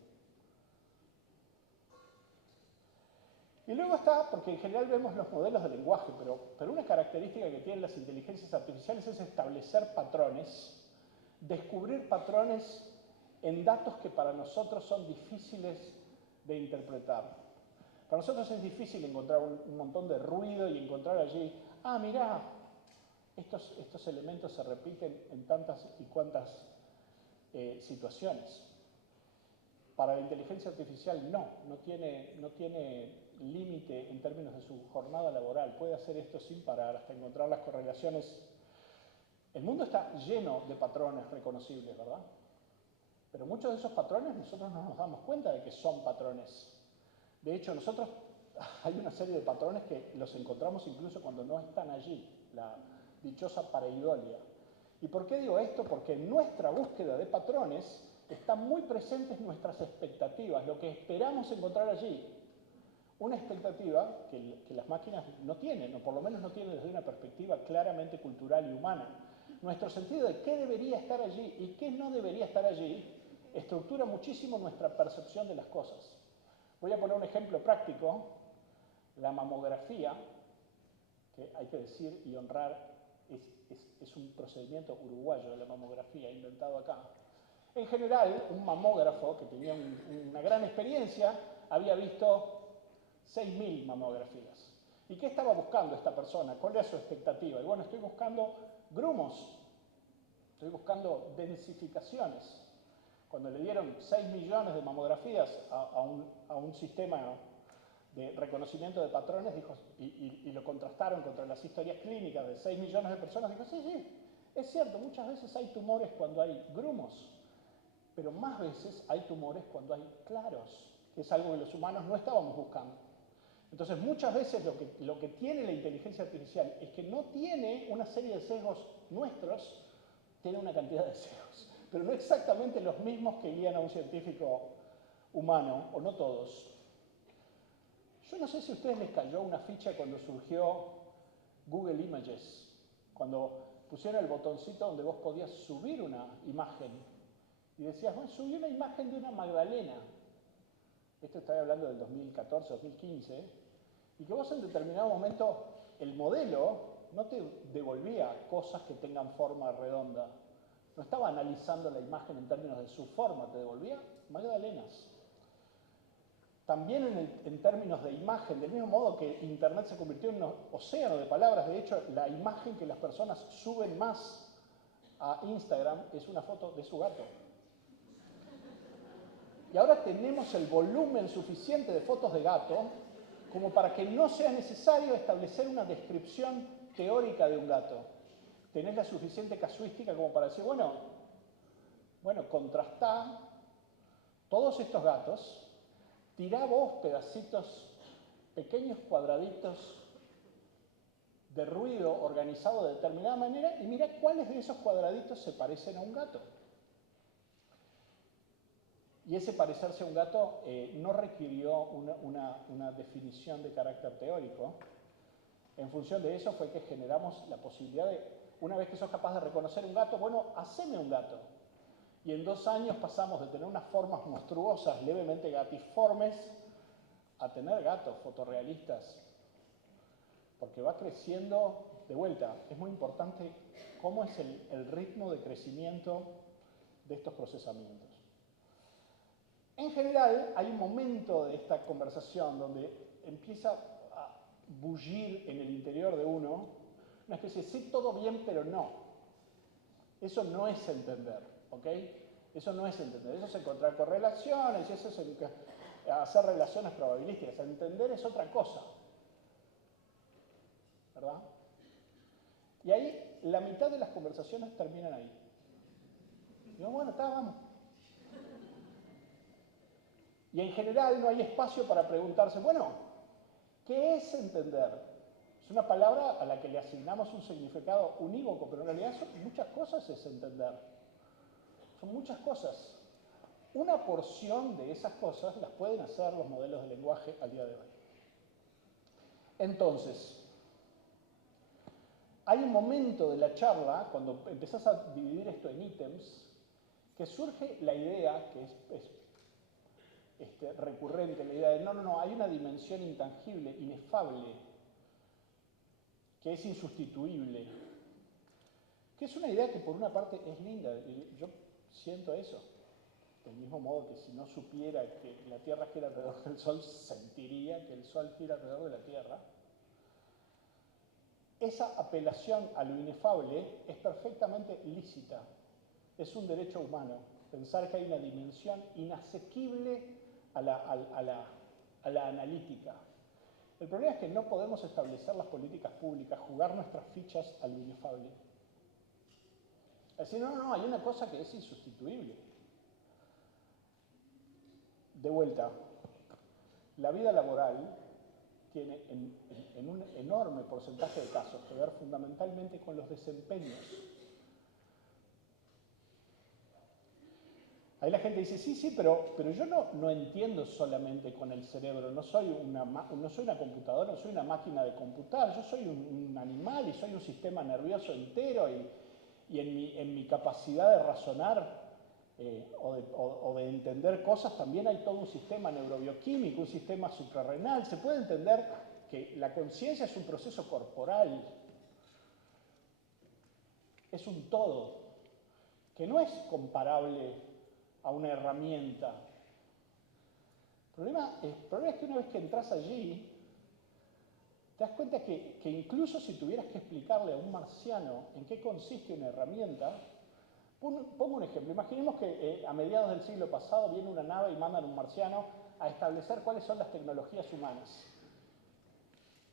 Y luego está, porque en general vemos los modelos de lenguaje, pero una característica que tienen las inteligencias artificiales es establecer patrones, descubrir patrones en datos que para nosotros son difíciles de interpretar. Para nosotros es difícil encontrar un montón de ruido y encontrar allí, mirá, estos elementos se repiten en tantas y cuantas situaciones. Para la inteligencia artificial no tiene límite en términos de su jornada laboral. Puede hacer esto sin parar hasta encontrar las correlaciones. El mundo está lleno de patrones reconocibles, ¿verdad? Pero muchos de esos patrones nosotros no nos damos cuenta de que son patrones. De hecho, hay una serie de patrones que los encontramos incluso cuando no están allí, la dichosa pareidolia. ¿Y por qué digo esto? Porque en nuestra búsqueda de patrones están muy presentes nuestras expectativas, lo que esperamos encontrar allí. Una expectativa que las máquinas no tienen, o por lo menos no tienen desde una perspectiva claramente cultural y humana. Nuestro sentido de qué debería estar allí y qué no debería estar allí estructura muchísimo nuestra percepción de las cosas. Voy a poner un ejemplo práctico. La mamografía, que hay que decir y honrar, es un procedimiento uruguayo de la mamografía inventado acá. En general, un mamógrafo que tenía una gran experiencia había visto 6.000 mamografías. ¿Y qué estaba buscando esta persona? ¿Cuál era su expectativa? Y bueno, estoy buscando grumos, estoy buscando densificaciones. Cuando le dieron 6 millones de mamografías a un sistema de reconocimiento de patrones, dijo, y lo contrastaron contra las historias clínicas de 6 millones de personas, dijo, sí, es cierto, muchas veces hay tumores cuando hay grumos, pero más veces hay tumores cuando hay claros, que es algo que los humanos no estábamos buscando. Entonces, muchas veces lo que tiene la inteligencia artificial es que no tiene una serie de sesgos nuestros, tiene una cantidad de sesgos, pero no exactamente los mismos que guían a un científico humano, o no todos. Yo no sé si a ustedes les cayó una ficha cuando surgió Google Images, cuando pusieron el botoncito donde vos podías subir una imagen y decías, bueno, subí una imagen de una Magdalena. Esto estoy hablando del 2014, 2015, y que vos en determinado momento el modelo no te devolvía cosas que tengan forma redonda. No estaba analizando la imagen en términos de su forma, te devolvía magdalenas. También en términos de imagen, del mismo modo que Internet se convirtió en un océano de palabras, de hecho, la imagen que las personas suben más a Instagram es una foto de su gato. Y ahora tenemos el volumen suficiente de fotos de gato como para que no sea necesario establecer una descripción teórica de un gato. Tenés la suficiente casuística como para decir, bueno, contrastá todos estos gatos, tirá vos pedacitos, pequeños cuadraditos de ruido organizado de determinada manera y mira cuáles de esos cuadraditos se parecen a un gato. Y ese parecerse a un gato no requirió una definición de carácter teórico. En función de eso fue que generamos la posibilidad de, una vez que sos capaz de reconocer un gato, bueno, haceme un gato. Y en 2 años pasamos de tener unas formas monstruosas, levemente gatiformes, a tener gatos fotorrealistas. Porque va creciendo, de vuelta, es muy importante cómo es el ritmo de crecimiento de estos procesamientos. En general, hay un momento de esta conversación donde empieza a bullir en el interior de uno una especie de sí, todo bien, pero no. Eso no es entender, ¿ok? Eso no es entender. Eso es encontrar correlaciones, y eso es hacer relaciones probabilísticas. Entender es otra cosa, ¿verdad? Y ahí, la mitad de las conversaciones terminan ahí. Digo, bueno, vamos. Y en general no hay espacio para preguntarse, bueno, ¿qué es entender? Es una palabra a la que le asignamos un significado unívoco, pero en realidad son muchas cosas es entender. Son muchas cosas. Una porción de esas cosas las pueden hacer los modelos de lenguaje al día de hoy. Entonces, hay un momento de la charla, cuando empezás a dividir esto en ítems, que surge la idea, que es recurrente, la idea de no, hay una dimensión intangible, inefable, que es insustituible, que es una idea que por una parte es linda, yo siento eso, del mismo modo que si no supiera que la Tierra gira alrededor del Sol, sentiría que el Sol gira alrededor de la Tierra. Esa apelación a lo inefable es perfectamente lícita, es un derecho humano, pensar que hay una dimensión inasequible a la analítica. El problema es que no podemos establecer las políticas públicas, jugar nuestras fichas a lo inefable. Es decir, no, hay una cosa que es insustituible. De vuelta, la vida laboral tiene en un enorme porcentaje de casos que ver fundamentalmente con los desempeños. Ahí la gente dice, sí, pero yo no entiendo solamente con el cerebro, no soy una computadora, no soy una máquina de computar, yo soy un animal y soy un sistema nervioso entero y en mi capacidad de razonar o de entender cosas también hay todo un sistema neurobioquímico, un sistema suprarrenal. Se puede entender que la conciencia es un proceso corporal, es un todo, que no es comparable a una herramienta. El problema es que una vez que entras allí, te das cuenta que incluso si tuvieras que explicarle a un marciano en qué consiste una herramienta, pongo un ejemplo. Imaginemos que a mediados del siglo pasado viene una nave y mandan un marciano a establecer cuáles son las tecnologías humanas.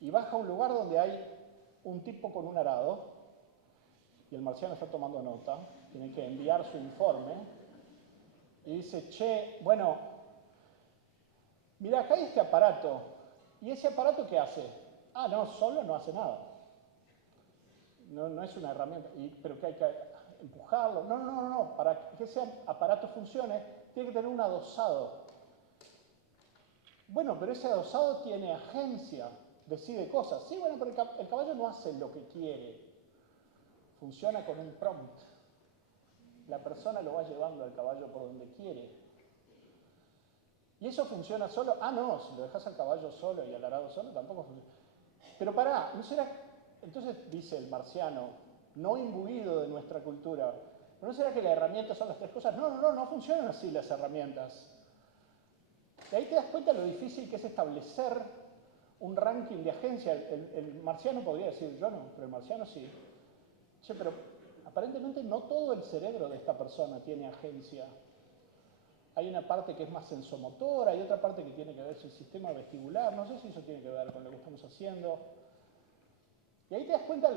Y baja a un lugar donde hay un tipo con un arado, y el marciano está tomando nota, tiene que enviar su informe, y dice, che, bueno, mira, acá hay este aparato, ¿y ese aparato qué hace? Ah, no, solo no hace nada. No es una herramienta, pero que hay que empujarlo. No, para que ese aparato funcione, tiene que tener un adosado. Bueno, pero ese adosado tiene agencia, decide cosas. Sí, bueno, pero el caballo no hace lo que quiere, funciona con un prompt. La persona lo va llevando al caballo por donde quiere. ¿Y eso funciona solo? Ah, no, si lo dejas al caballo solo y al arado solo, tampoco funciona. Pero pará, ¿no será? Entonces dice el marciano, no imbuido de nuestra cultura, ¿no será que las herramientas son las tres cosas? No funcionan así las herramientas. De ahí te das cuenta lo difícil que es establecer un ranking de agencia. El marciano podría decir, yo no, pero el marciano sí. Che, pero aparentemente no todo el cerebro de esta persona tiene agencia. Hay una parte que es más sensomotora, hay otra parte que tiene que ver con el sistema vestibular, no sé si eso tiene que ver con lo que estamos haciendo. Y ahí te das cuenta,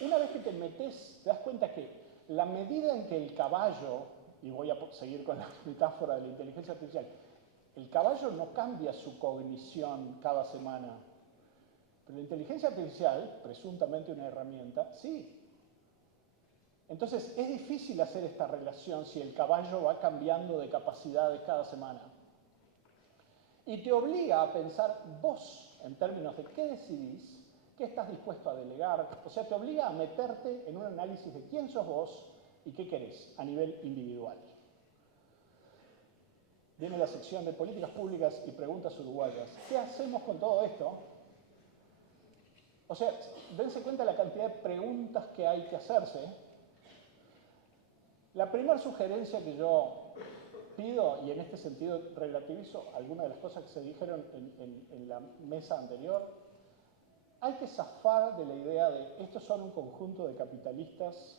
una vez que te metes, te das cuenta que la medida en que el caballo, y voy a seguir con la metáfora de la inteligencia artificial, el caballo no cambia su cognición cada semana, pero la inteligencia artificial, presuntamente una herramienta, sí. Entonces es difícil hacer esta relación si el caballo va cambiando de capacidades cada semana. Y te obliga a pensar vos en términos de qué decidís, qué estás dispuesto a delegar, o sea, te obliga a meterte en un análisis de quién sos vos y qué querés a nivel individual. Viene la sección de políticas públicas y preguntas uruguayas. ¿Qué hacemos con todo esto? O sea, dense cuenta de la cantidad de preguntas que hay que hacerse. La primera sugerencia que yo pido, y en este sentido relativizo algunas de las cosas que se dijeron en la mesa anterior, hay que zafar de la idea de estos son un conjunto de capitalistas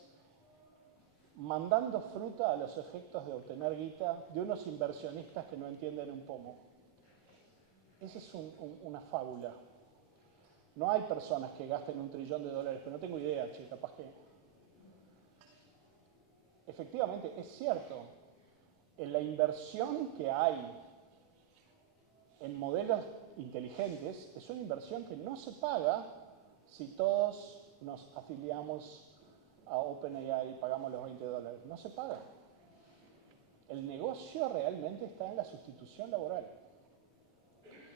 mandando fruta a los efectos de obtener guita de unos inversionistas que no entienden un pomo. Esa es una fábula. No hay personas que gasten $1 trillón, pero no tengo idea, che, capaz que... Efectivamente, es cierto, en la inversión que hay en modelos inteligentes es una inversión que no se paga si todos nos afiliamos a OpenAI y pagamos los $20. No se paga. El negocio realmente está en la sustitución laboral.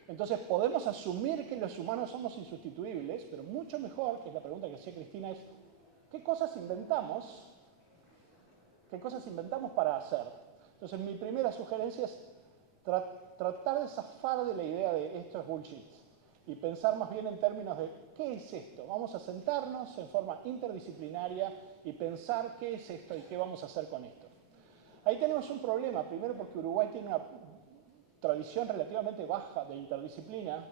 Entonces podemos asumir que los humanos somos insustituibles, pero mucho mejor, que es la pregunta que hacía Cristina, es ¿qué cosas inventamos? ¿Qué cosas inventamos para hacer? Entonces mi primera sugerencia es tratar de zafar de la idea de esto es bullshit y pensar más bien en términos de ¿qué es esto? Vamos a sentarnos en forma interdisciplinaria y pensar qué es esto y qué vamos a hacer con esto. Ahí tenemos un problema, primero porque Uruguay tiene una tradición relativamente baja de interdisciplina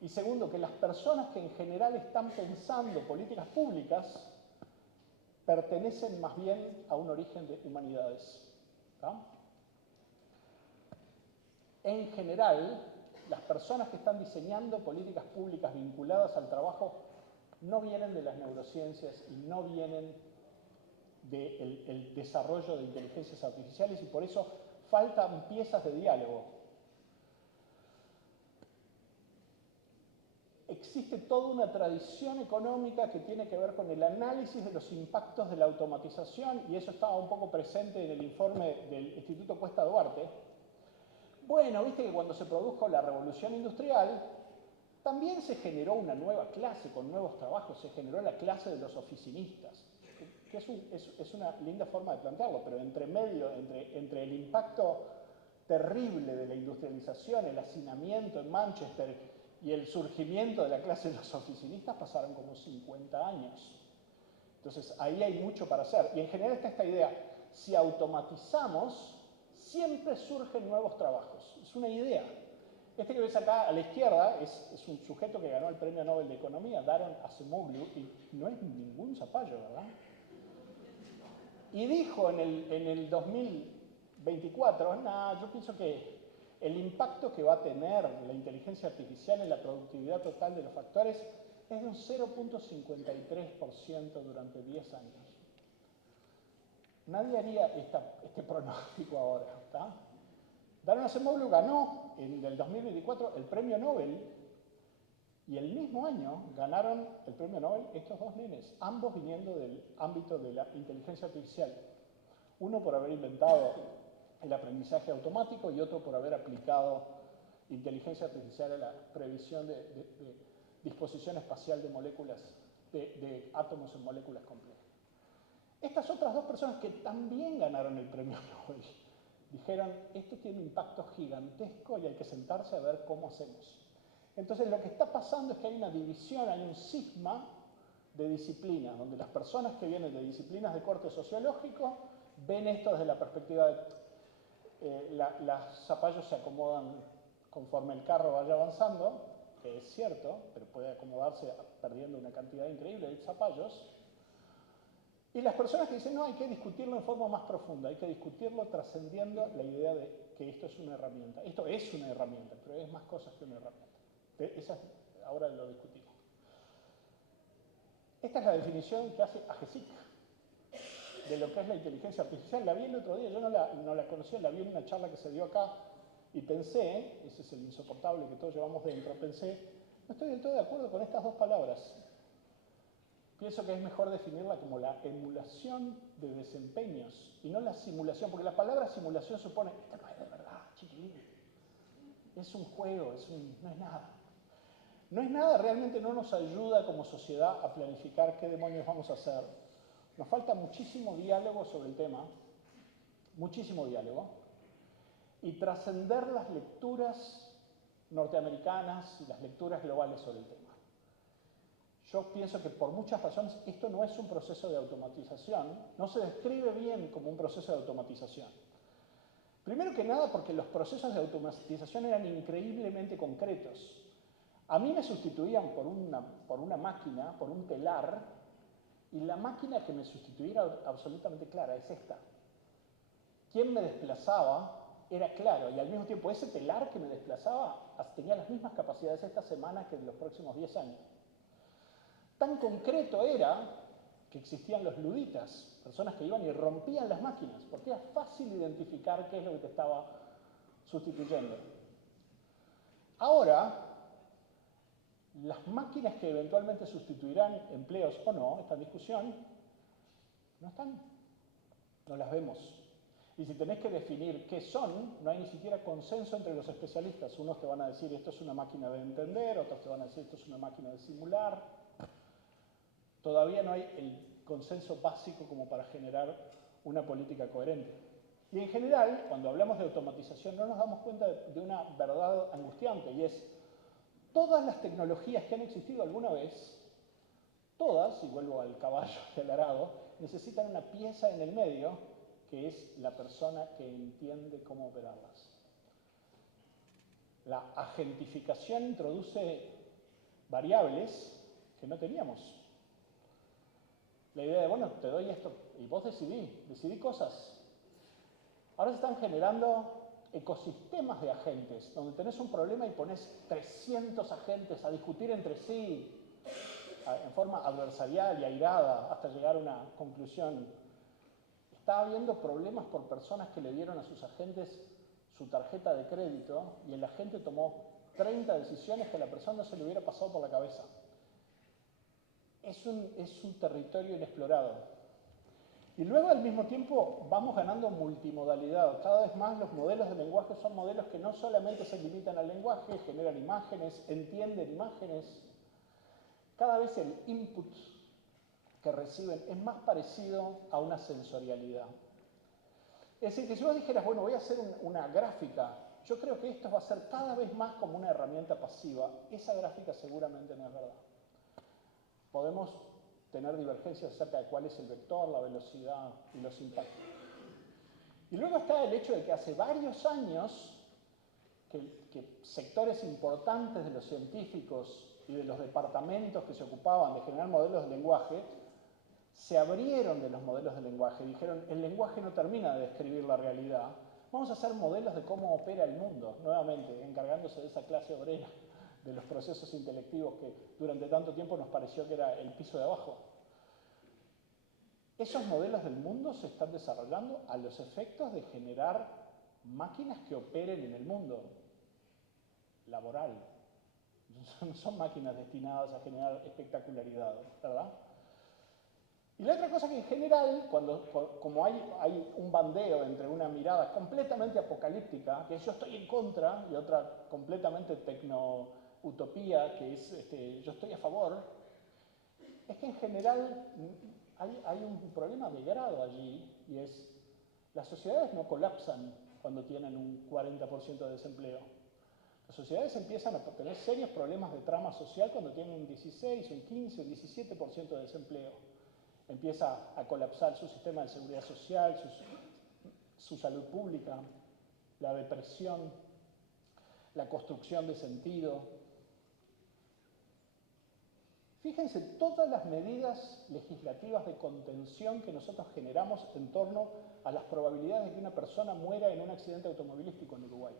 y segundo que las personas que en general están pensando políticas públicas pertenecen más bien a un origen de humanidades. ¿Tá? En general, las personas que están diseñando políticas públicas vinculadas al trabajo no vienen de las neurociencias y no vienen del desarrollo de inteligencias artificiales y por eso faltan piezas de diálogo. Existe toda una tradición económica que tiene que ver con el análisis de los impactos de la automatización y eso estaba un poco presente en el informe del Instituto Cuesta Duarte. Bueno, viste que cuando se produjo la revolución industrial, también se generó una nueva clase con nuevos trabajos, se generó la clase de los oficinistas, que es una linda forma de plantearlo, pero entre el impacto terrible de la industrialización, el hacinamiento en Manchester y el surgimiento de la clase de los oficinistas pasaron como 50 años. Entonces ahí hay mucho para hacer. Y en general está esta idea, si automatizamos, siempre surgen nuevos trabajos. Es una idea. Este que ves acá a la izquierda es un sujeto que ganó el Premio Nobel de Economía, Daron Acemoglu, y no es ningún zapallo, ¿verdad? Y dijo en el 2024, yo pienso que el impacto que va a tener la inteligencia artificial en la productividad total de los factores es de un 0.53% durante 10 años. Nadie haría este pronóstico ahora, ¿está? Daron Acemoglu ganó en el 2024 el premio Nobel y el mismo año ganaron el premio Nobel estos dos nenes, ambos viniendo del ámbito de la inteligencia artificial. Uno por haber inventado el aprendizaje automático y otro por haber aplicado inteligencia artificial a la previsión de disposición espacial de moléculas, de átomos en moléculas complejas. Estas otras dos personas que también ganaron el premio Nobel dijeron, esto tiene un impacto gigantesco y hay que sentarse a ver cómo hacemos. Entonces lo que está pasando es que hay una división, hay un cisma de disciplinas, donde las personas que vienen de disciplinas de corte sociológico ven esto desde la perspectiva de las zapallos se acomodan conforme el carro vaya avanzando, que es cierto, pero puede acomodarse perdiendo una cantidad increíble de zapallos. Y las personas que dicen, no, hay que discutirlo en forma más profunda, hay que discutirlo trascendiendo la idea de que esto es una herramienta. Esto es una herramienta, pero es más cosas que una herramienta. Ahora lo discutimos. Esta es la definición que hace Agezik de lo que es la inteligencia artificial. La vi el otro día, yo no la conocía, la vi en una charla que se dio acá y pensé, ese es el insoportable que todos llevamos dentro, pensé, no estoy del todo de acuerdo con estas dos palabras. pienso que es mejor definirla como la emulación de desempeños y no la simulación, porque la palabra simulación supone, esto no es de verdad, chiquilín, es un juego, no es nada. No es nada, realmente no nos ayuda como sociedad a planificar qué demonios vamos a hacer. Nos falta muchísimo diálogo sobre el tema, muchísimo diálogo, y trascender las lecturas norteamericanas y las lecturas globales sobre el tema. Yo pienso que por muchas razones esto no es un proceso de automatización, no se describe bien como un proceso de automatización. Primero que nada porque los procesos de automatización eran increíblemente concretos. A mí me sustituían por una máquina, por un telar, y la máquina que me sustituía era absolutamente clara, es esta. Quien me desplazaba era claro, y al mismo tiempo ese telar que me desplazaba tenía las mismas capacidades esta semana que en los próximos 10 años. Tan concreto era que existían los luditas, personas que iban y rompían las máquinas, porque era fácil identificar qué es lo que te estaba sustituyendo. Ahora, las máquinas que eventualmente sustituirán empleos o no, esta discusión, no están, no las vemos. Y si tenés que definir qué son, no hay ni siquiera consenso entre los especialistas. Unos te van a decir esto es una máquina de entender, otros te van a decir esto es una máquina de simular. Todavía no hay el consenso básico como para generar una política coherente. Y en general, cuando hablamos de automatización, no nos damos cuenta de una verdad angustiante, y es todas las tecnologías que han existido alguna vez, todas, y vuelvo al caballo y al arado, necesitan una pieza en el medio que es la persona que entiende cómo operarlas. La agentificación introduce variables que no teníamos. La idea de, bueno, te doy esto y vos decidí cosas. Ahora se están generando ecosistemas de agentes, donde tenés un problema y pones 300 agentes a discutir entre sí en forma adversarial y airada hasta llegar a una conclusión. Está habiendo problemas por personas que le dieron a sus agentes su tarjeta de crédito y el agente tomó 30 decisiones que a la persona no se le hubiera pasado por la cabeza. Es un territorio inexplorado. Y luego al mismo tiempo vamos ganando multimodalidad. Cada vez más los modelos de lenguaje son modelos que no solamente se limitan al lenguaje, generan imágenes, entienden imágenes. Cada vez el input que reciben es más parecido a una sensorialidad. Es decir, que si vos dijeras, bueno, voy a hacer una gráfica, yo creo que esto va a ser cada vez más como una herramienta pasiva. Esa gráfica seguramente no es verdad. Podemos tener divergencias acerca de cuál es el vector, la velocidad y los impactos. Y luego está el hecho de que hace varios años que sectores importantes de los científicos y de los departamentos que se ocupaban de generar modelos de lenguaje se abrieron de los modelos de lenguaje y dijeron, el lenguaje no termina de describir la realidad, vamos a hacer modelos de cómo opera el mundo, nuevamente, encargándose de esa clase obrera de los procesos intelectivos que durante tanto tiempo nos pareció que era el piso de abajo. Esos modelos del mundo se están desarrollando a los efectos de generar máquinas que operen en el mundo laboral. No son máquinas destinadas a generar espectacularidad, ¿verdad? Y la otra cosa que en general, como hay un bandeo entre una mirada completamente apocalíptica, que es yo estoy en contra, y otra completamente tecno-utopía, que es yo estoy a favor, es que en general hay un problema de grado allí, y es las sociedades no colapsan cuando tienen un 40% de desempleo. Las sociedades empiezan a tener serios problemas de trama social cuando tienen un 16, un 15, un 17% de desempleo. Empieza a colapsar su sistema de seguridad social, su salud pública, la depresión, la construcción de sentido. Fíjense todas las medidas legislativas de contención que nosotros generamos en torno a las probabilidades de que una persona muera en un accidente automovilístico en Uruguay.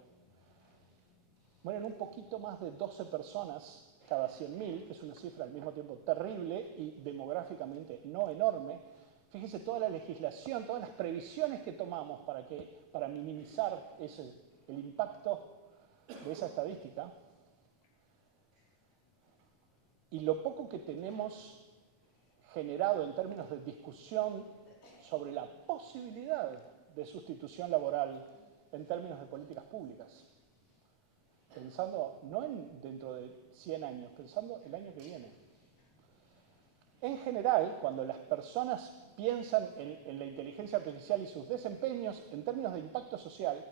Mueren un poquito más de 12 personas cada 100.000, que es una cifra al mismo tiempo terrible y demográficamente no enorme. Fíjense toda la legislación, todas las previsiones que tomamos para minimizar el impacto de esa estadística. Y lo poco que tenemos generado en términos de discusión sobre la posibilidad de sustitución laboral en términos de políticas públicas. Pensando no en dentro de 100 años, pensando el año que viene. En general, cuando las personas piensan en la inteligencia artificial y sus desempeños en términos de impacto social,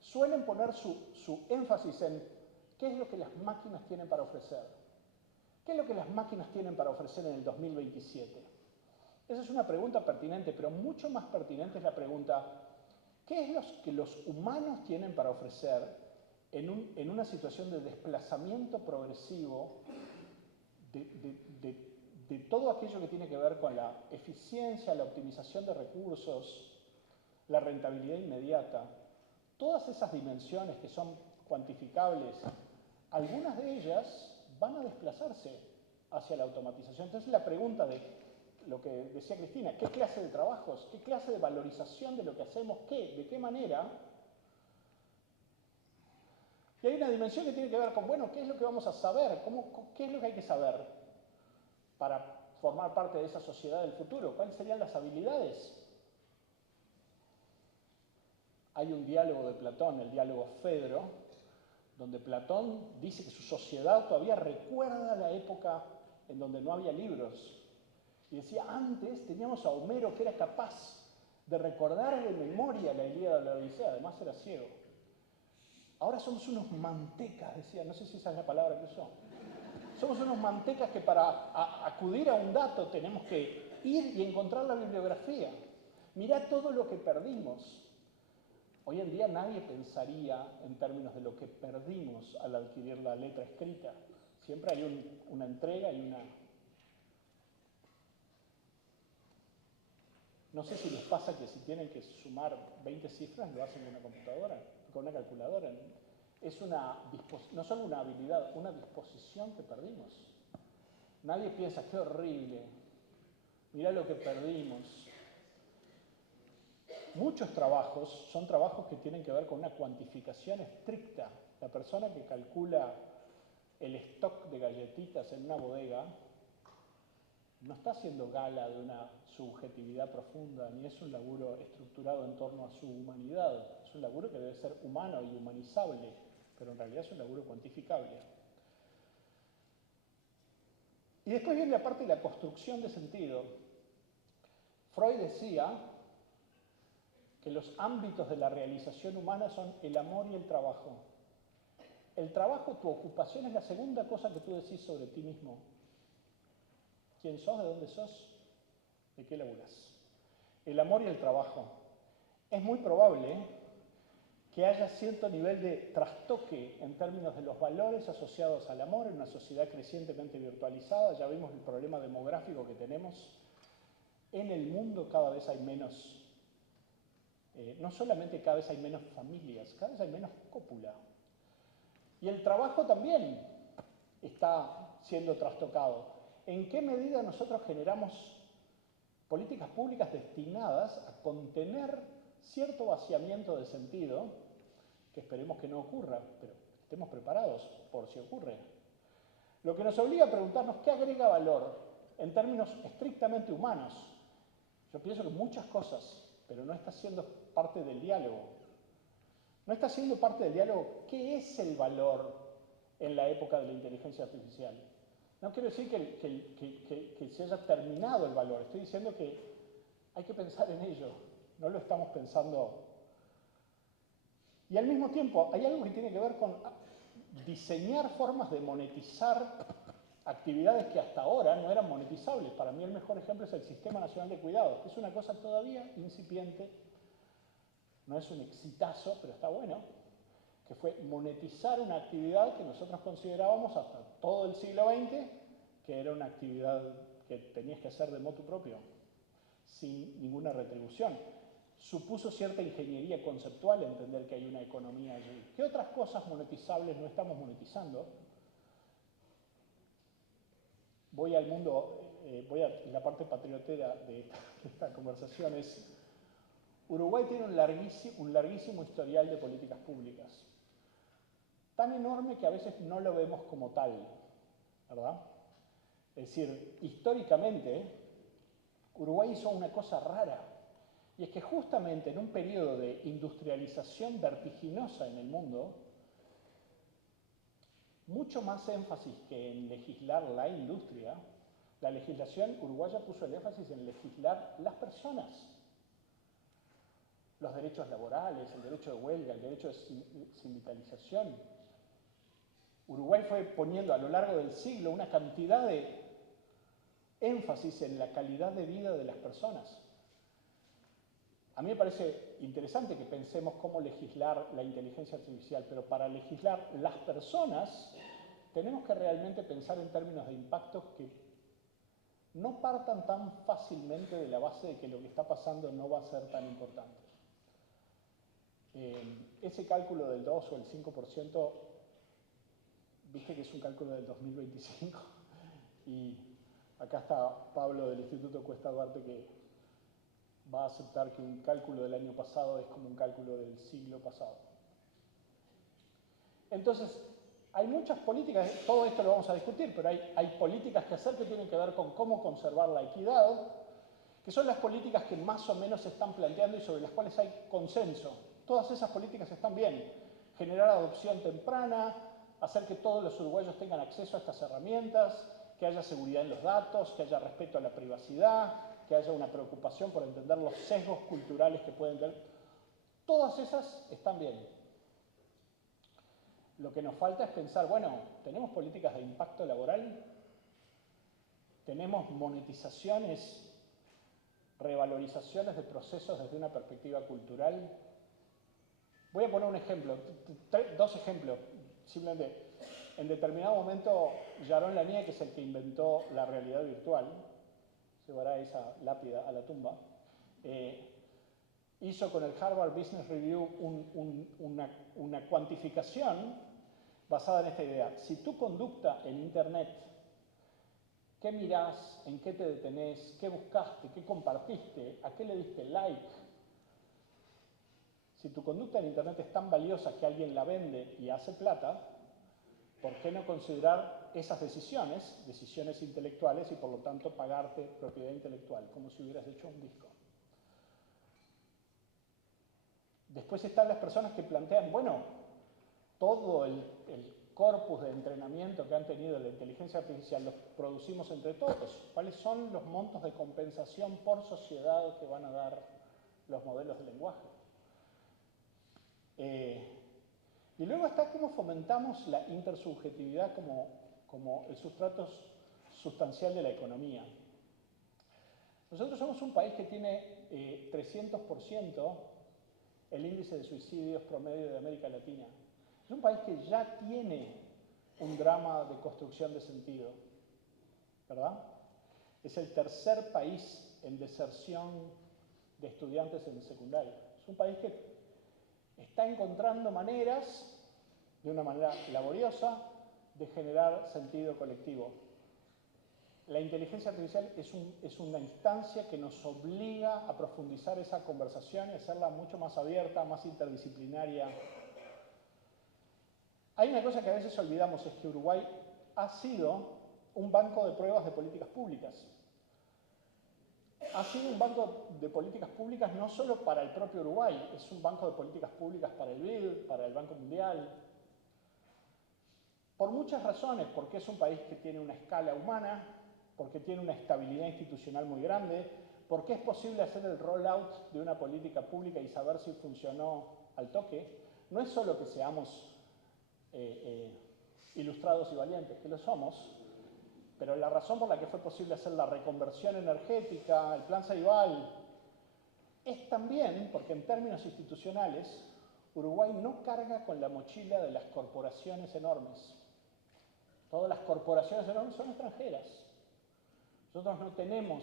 suelen poner su énfasis en qué es lo que las máquinas tienen para ofrecer. ¿Qué es lo que las máquinas tienen para ofrecer en el 2027? Esa es una pregunta pertinente, pero mucho más pertinente es la pregunta, ¿qué es lo que los humanos tienen para ofrecer en una situación de desplazamiento progresivo de todo aquello que tiene que ver con la eficiencia, la optimización de recursos, la rentabilidad inmediata? Todas esas dimensiones que son cuantificables, algunas de ellas van a desplazarse hacia la automatización. Entonces la pregunta de lo que decía Cristina, ¿qué clase de trabajos, qué clase de valorización de lo que hacemos, de qué manera? Y hay una dimensión que tiene que ver con, bueno, ¿qué es lo que vamos a saber? ¿Qué es lo que hay que saber para formar parte de esa sociedad del futuro? ¿Cuáles serían las habilidades? Hay un diálogo de Platón, el diálogo Fedro, donde Platón dice que su sociedad todavía recuerda la época en donde no había libros. Y decía, antes teníamos a Homero que era capaz de recordar de memoria la Ilíada de la Odisea, además era ciego. Ahora somos unos mantecas, decía, no sé si esa es la palabra que usó. Somos unos mantecas que para acudir a un dato tenemos que ir y encontrar la bibliografía. Mirá todo lo que perdimos. Hoy en día nadie pensaría en términos de lo que perdimos al adquirir la letra escrita. Siempre hay una entrega y una... No sé si les pasa que si tienen que sumar 20 cifras lo hacen con una computadora, con una calculadora. Es no solo una habilidad, una disposición que perdimos. Nadie piensa, qué horrible, mirá lo que perdimos. Muchos trabajos son trabajos que tienen que ver con una cuantificación estricta. La persona que calcula el stock de galletitas en una bodega no está haciendo gala de una subjetividad profunda, ni es un laburo estructurado en torno a su humanidad. Es un laburo que debe ser humano y humanizable, pero en realidad es un laburo cuantificable. Y después viene la parte de la construcción de sentido. Freud decía que los ámbitos de la realización humana son el amor y el trabajo. El trabajo, tu ocupación, es la segunda cosa que tú decís sobre ti mismo. ¿Quién sos? ¿De dónde sos? ¿De qué laburás? El amor y el trabajo. Es muy probable que haya cierto nivel de trastoque en términos de los valores asociados al amor en una sociedad crecientemente virtualizada. Ya vimos el problema demográfico que tenemos. En el mundo cada vez hay menos, no solamente cada vez hay menos familias, cada vez hay menos cópula. Y el trabajo también está siendo trastocado. ¿En qué medida nosotros generamos políticas públicas destinadas a contener cierto vaciamiento de sentido, que esperemos que no ocurra, pero estemos preparados por si ocurre? Lo que nos obliga a preguntarnos qué agrega valor en términos estrictamente humanos. Yo pienso que muchas cosas, pero no está siendo parte del diálogo. No está siendo parte del diálogo qué es el valor en la época de la inteligencia artificial. No quiero decir que se haya terminado el valor, estoy diciendo que hay que pensar en ello, no lo estamos pensando. Y al mismo tiempo hay algo que tiene que ver con diseñar formas de monetizar actividades que hasta ahora no eran monetizables. Para mí el mejor ejemplo es el Sistema Nacional de Cuidados, que es una cosa todavía incipiente, no es un exitazo, pero está bueno, que fue monetizar una actividad que nosotros considerábamos hasta todo el siglo XX que era una actividad que tenías que hacer de motu propio, sin ninguna retribución. Supuso cierta ingeniería conceptual entender que hay una economía allí. ¿Qué otras cosas monetizables no estamos monetizando? Voy al mundo, voy a la parte patriotera de esta conversación. Uruguay tiene un larguísimo historial de políticas públicas, tan enorme que a veces no lo vemos como tal, ¿verdad? Es decir, históricamente Uruguay hizo una cosa rara, y es que justamente en un periodo de industrialización vertiginosa en el mundo, mucho más énfasis que en legislar la industria, la legislación uruguaya puso el énfasis en legislar las personas. Los derechos laborales, el derecho de huelga, el derecho de sindicalización. Uruguay fue poniendo a lo largo del siglo una cantidad de énfasis en la calidad de vida de las personas. A mí me parece interesante que pensemos cómo legislar la inteligencia artificial, pero para legislar las personas tenemos que realmente pensar en términos de impactos que no partan tan fácilmente de la base de que lo que está pasando no va a ser tan importante. Ese cálculo del 2 o el 5%, viste que es un cálculo del 2025, y acá está Pablo del Instituto Cuesta Duarte que va a aceptar que un cálculo del año pasado es como un cálculo del siglo pasado. Entonces, hay muchas políticas, todo esto lo vamos a discutir, pero hay políticas que hacer que tienen que ver con cómo conservar la equidad, que son las políticas que más o menos se están planteando y sobre las cuales hay consenso. Todas esas políticas están bien. Generar adopción temprana, hacer que todos los uruguayos tengan acceso a estas herramientas, que haya seguridad en los datos, que haya respeto a la privacidad, que haya una preocupación por entender los sesgos culturales que pueden tener. Todas esas están bien. Lo que nos falta es pensar, bueno, ¿tenemos políticas de impacto laboral? ¿Tenemos monetizaciones, revalorizaciones de procesos desde una perspectiva cultural? Voy a poner un ejemplo, dos ejemplos, simplemente. En determinado momento, Jaron Lanier, que es el que inventó la realidad virtual, llevará esa lápida a la tumba, hizo con el Harvard Business Review una cuantificación basada en esta idea. Si tu conducta en Internet, ¿qué mirás? ¿En qué te detenés? ¿Qué buscaste? ¿Qué compartiste? ¿A qué le diste like? Si tu conducta en Internet es tan valiosa que alguien la vende y hace plata, ¿por qué no considerar esas decisiones intelectuales y por lo tanto pagarte propiedad intelectual, como si hubieras hecho un disco? Después están las personas que plantean, bueno, todo el corpus de entrenamiento que han tenido la inteligencia artificial los producimos entre todos. ¿Cuáles son los montos de compensación por sociedad que van a dar los modelos de lenguaje? Y luego está cómo fomentamos la intersubjetividad como el sustrato sustancial de la economía. Nosotros somos un país que tiene 300% el índice de suicidios promedio de América Latina. Es un país que ya tiene un drama de construcción de sentido, ¿verdad? Es el tercer país en deserción de estudiantes en secundaria. Es un país que está encontrando maneras, de una manera laboriosa, de generar sentido colectivo. La inteligencia artificial es una instancia que nos obliga a profundizar esa conversación y hacerla mucho más abierta, más interdisciplinaria. Hay una cosa que a veces olvidamos, es que Uruguay ha sido un banco de pruebas de políticas públicas. Ha sido un banco de políticas públicas no solo para el propio Uruguay, es un banco de políticas públicas para el BID, para el Banco Mundial. Por muchas razones, porque es un país que tiene una escala humana, porque tiene una estabilidad institucional muy grande, porque es posible hacer el rollout de una política pública y saber si funcionó al toque. No es solo que seamos ilustrados y valientes, que lo somos, pero la razón por la que fue posible hacer la reconversión energética, el plan Ceibal, es también porque en términos institucionales Uruguay no carga con la mochila de las corporaciones enormes. Todas las corporaciones enormes son extranjeras. Nosotros no tenemos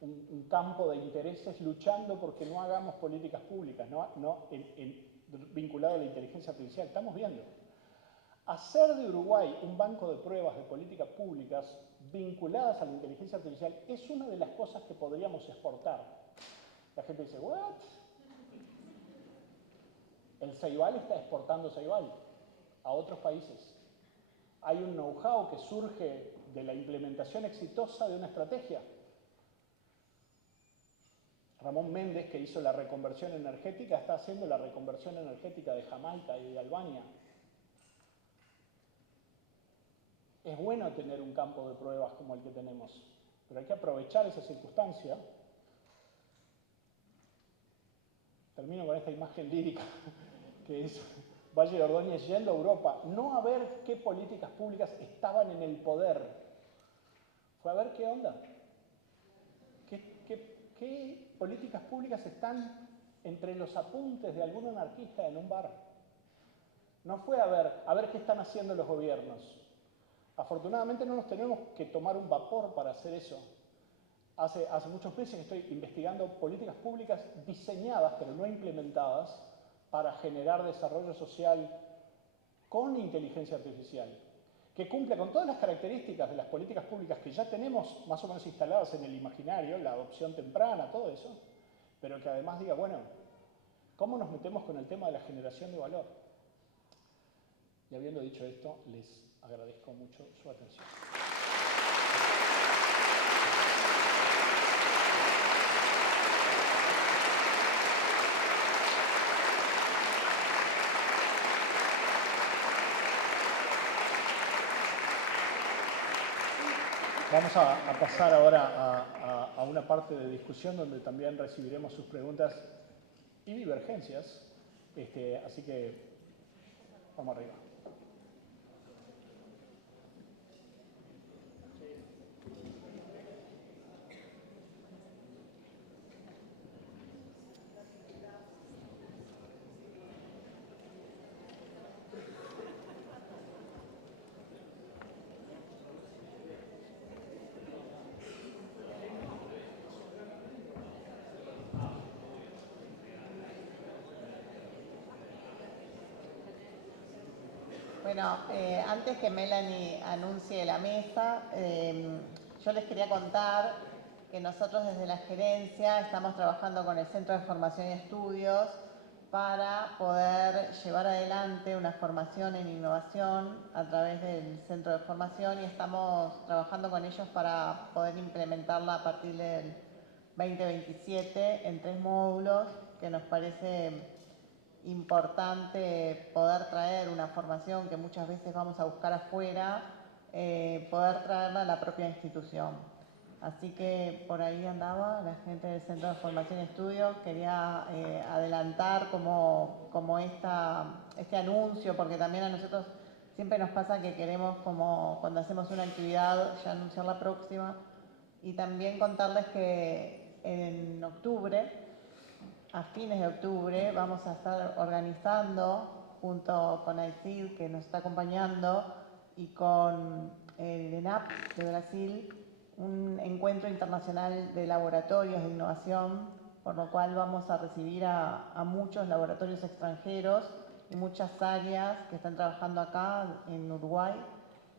un campo de intereses luchando porque no hagamos políticas públicas, vinculado a la inteligencia artificial. Estamos viendo. Hacer de Uruguay un banco de pruebas de políticas públicas vinculadas a la inteligencia artificial es una de las cosas que podríamos exportar. La gente dice, ¿what? El Ceibal está exportando Ceibal a otros países. Hay un know-how que surge de la implementación exitosa de una estrategia. Ramón Méndez, que hizo la reconversión energética, está haciendo la reconversión energética de Jamaica y de Albania. Es bueno tener un campo de pruebas como el que tenemos, pero hay que aprovechar esa circunstancia. Termino con esta imagen lírica, que es Valle de Ordóñez yendo a Europa, no a ver qué políticas públicas estaban en el poder, fue a ver qué onda, qué políticas públicas están entre los apuntes de algún anarquista en un bar. No fue a ver qué están haciendo los gobiernos. Afortunadamente no nos tenemos que tomar un vapor para hacer eso. Hace muchos meses que estoy investigando políticas públicas diseñadas, pero no implementadas, para generar desarrollo social con inteligencia artificial, que cumple con todas las características de las políticas públicas que ya tenemos más o menos instaladas en el imaginario, la adopción temprana, todo eso, pero que además diga, bueno, ¿cómo nos metemos con el tema de la generación de valor? Y habiendo dicho esto, les agradezco mucho su atención. Vamos a pasar ahora a una parte de discusión donde también recibiremos sus preguntas y divergencias. Así que vamos arriba. Bueno, antes que Melanie anuncie la mesa, yo les quería contar que nosotros desde la gerencia estamos trabajando con el Centro de Formación y Estudios para poder llevar adelante una formación en innovación a través del Centro de Formación y estamos trabajando con ellos para poder implementarla a partir del 2027 en 3 módulos, que nos parece importante poder traer una formación que muchas veces vamos a buscar afuera, poder traerla a la propia institución. Así que por ahí andaba la gente del Centro de Formación y Estudios. Quería adelantar como este anuncio, porque también a nosotros siempre nos pasa que queremos, como cuando hacemos una actividad, ya anunciar la próxima. Y también contarles que en octubre, a fines de octubre, vamos a estar organizando, junto con AICID, que nos está acompañando, y con el ENAP de Brasil, un encuentro internacional de laboratorios de innovación, por lo cual vamos a recibir a muchos laboratorios extranjeros y muchas áreas que están trabajando acá en Uruguay,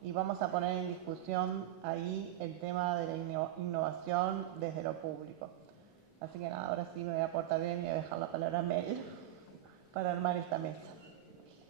y vamos a poner en discusión ahí el tema de la innovación desde lo público. Así que nada, ahora sí me voy a portar bien y voy a dejar la palabra a Mel para armar esta mesa.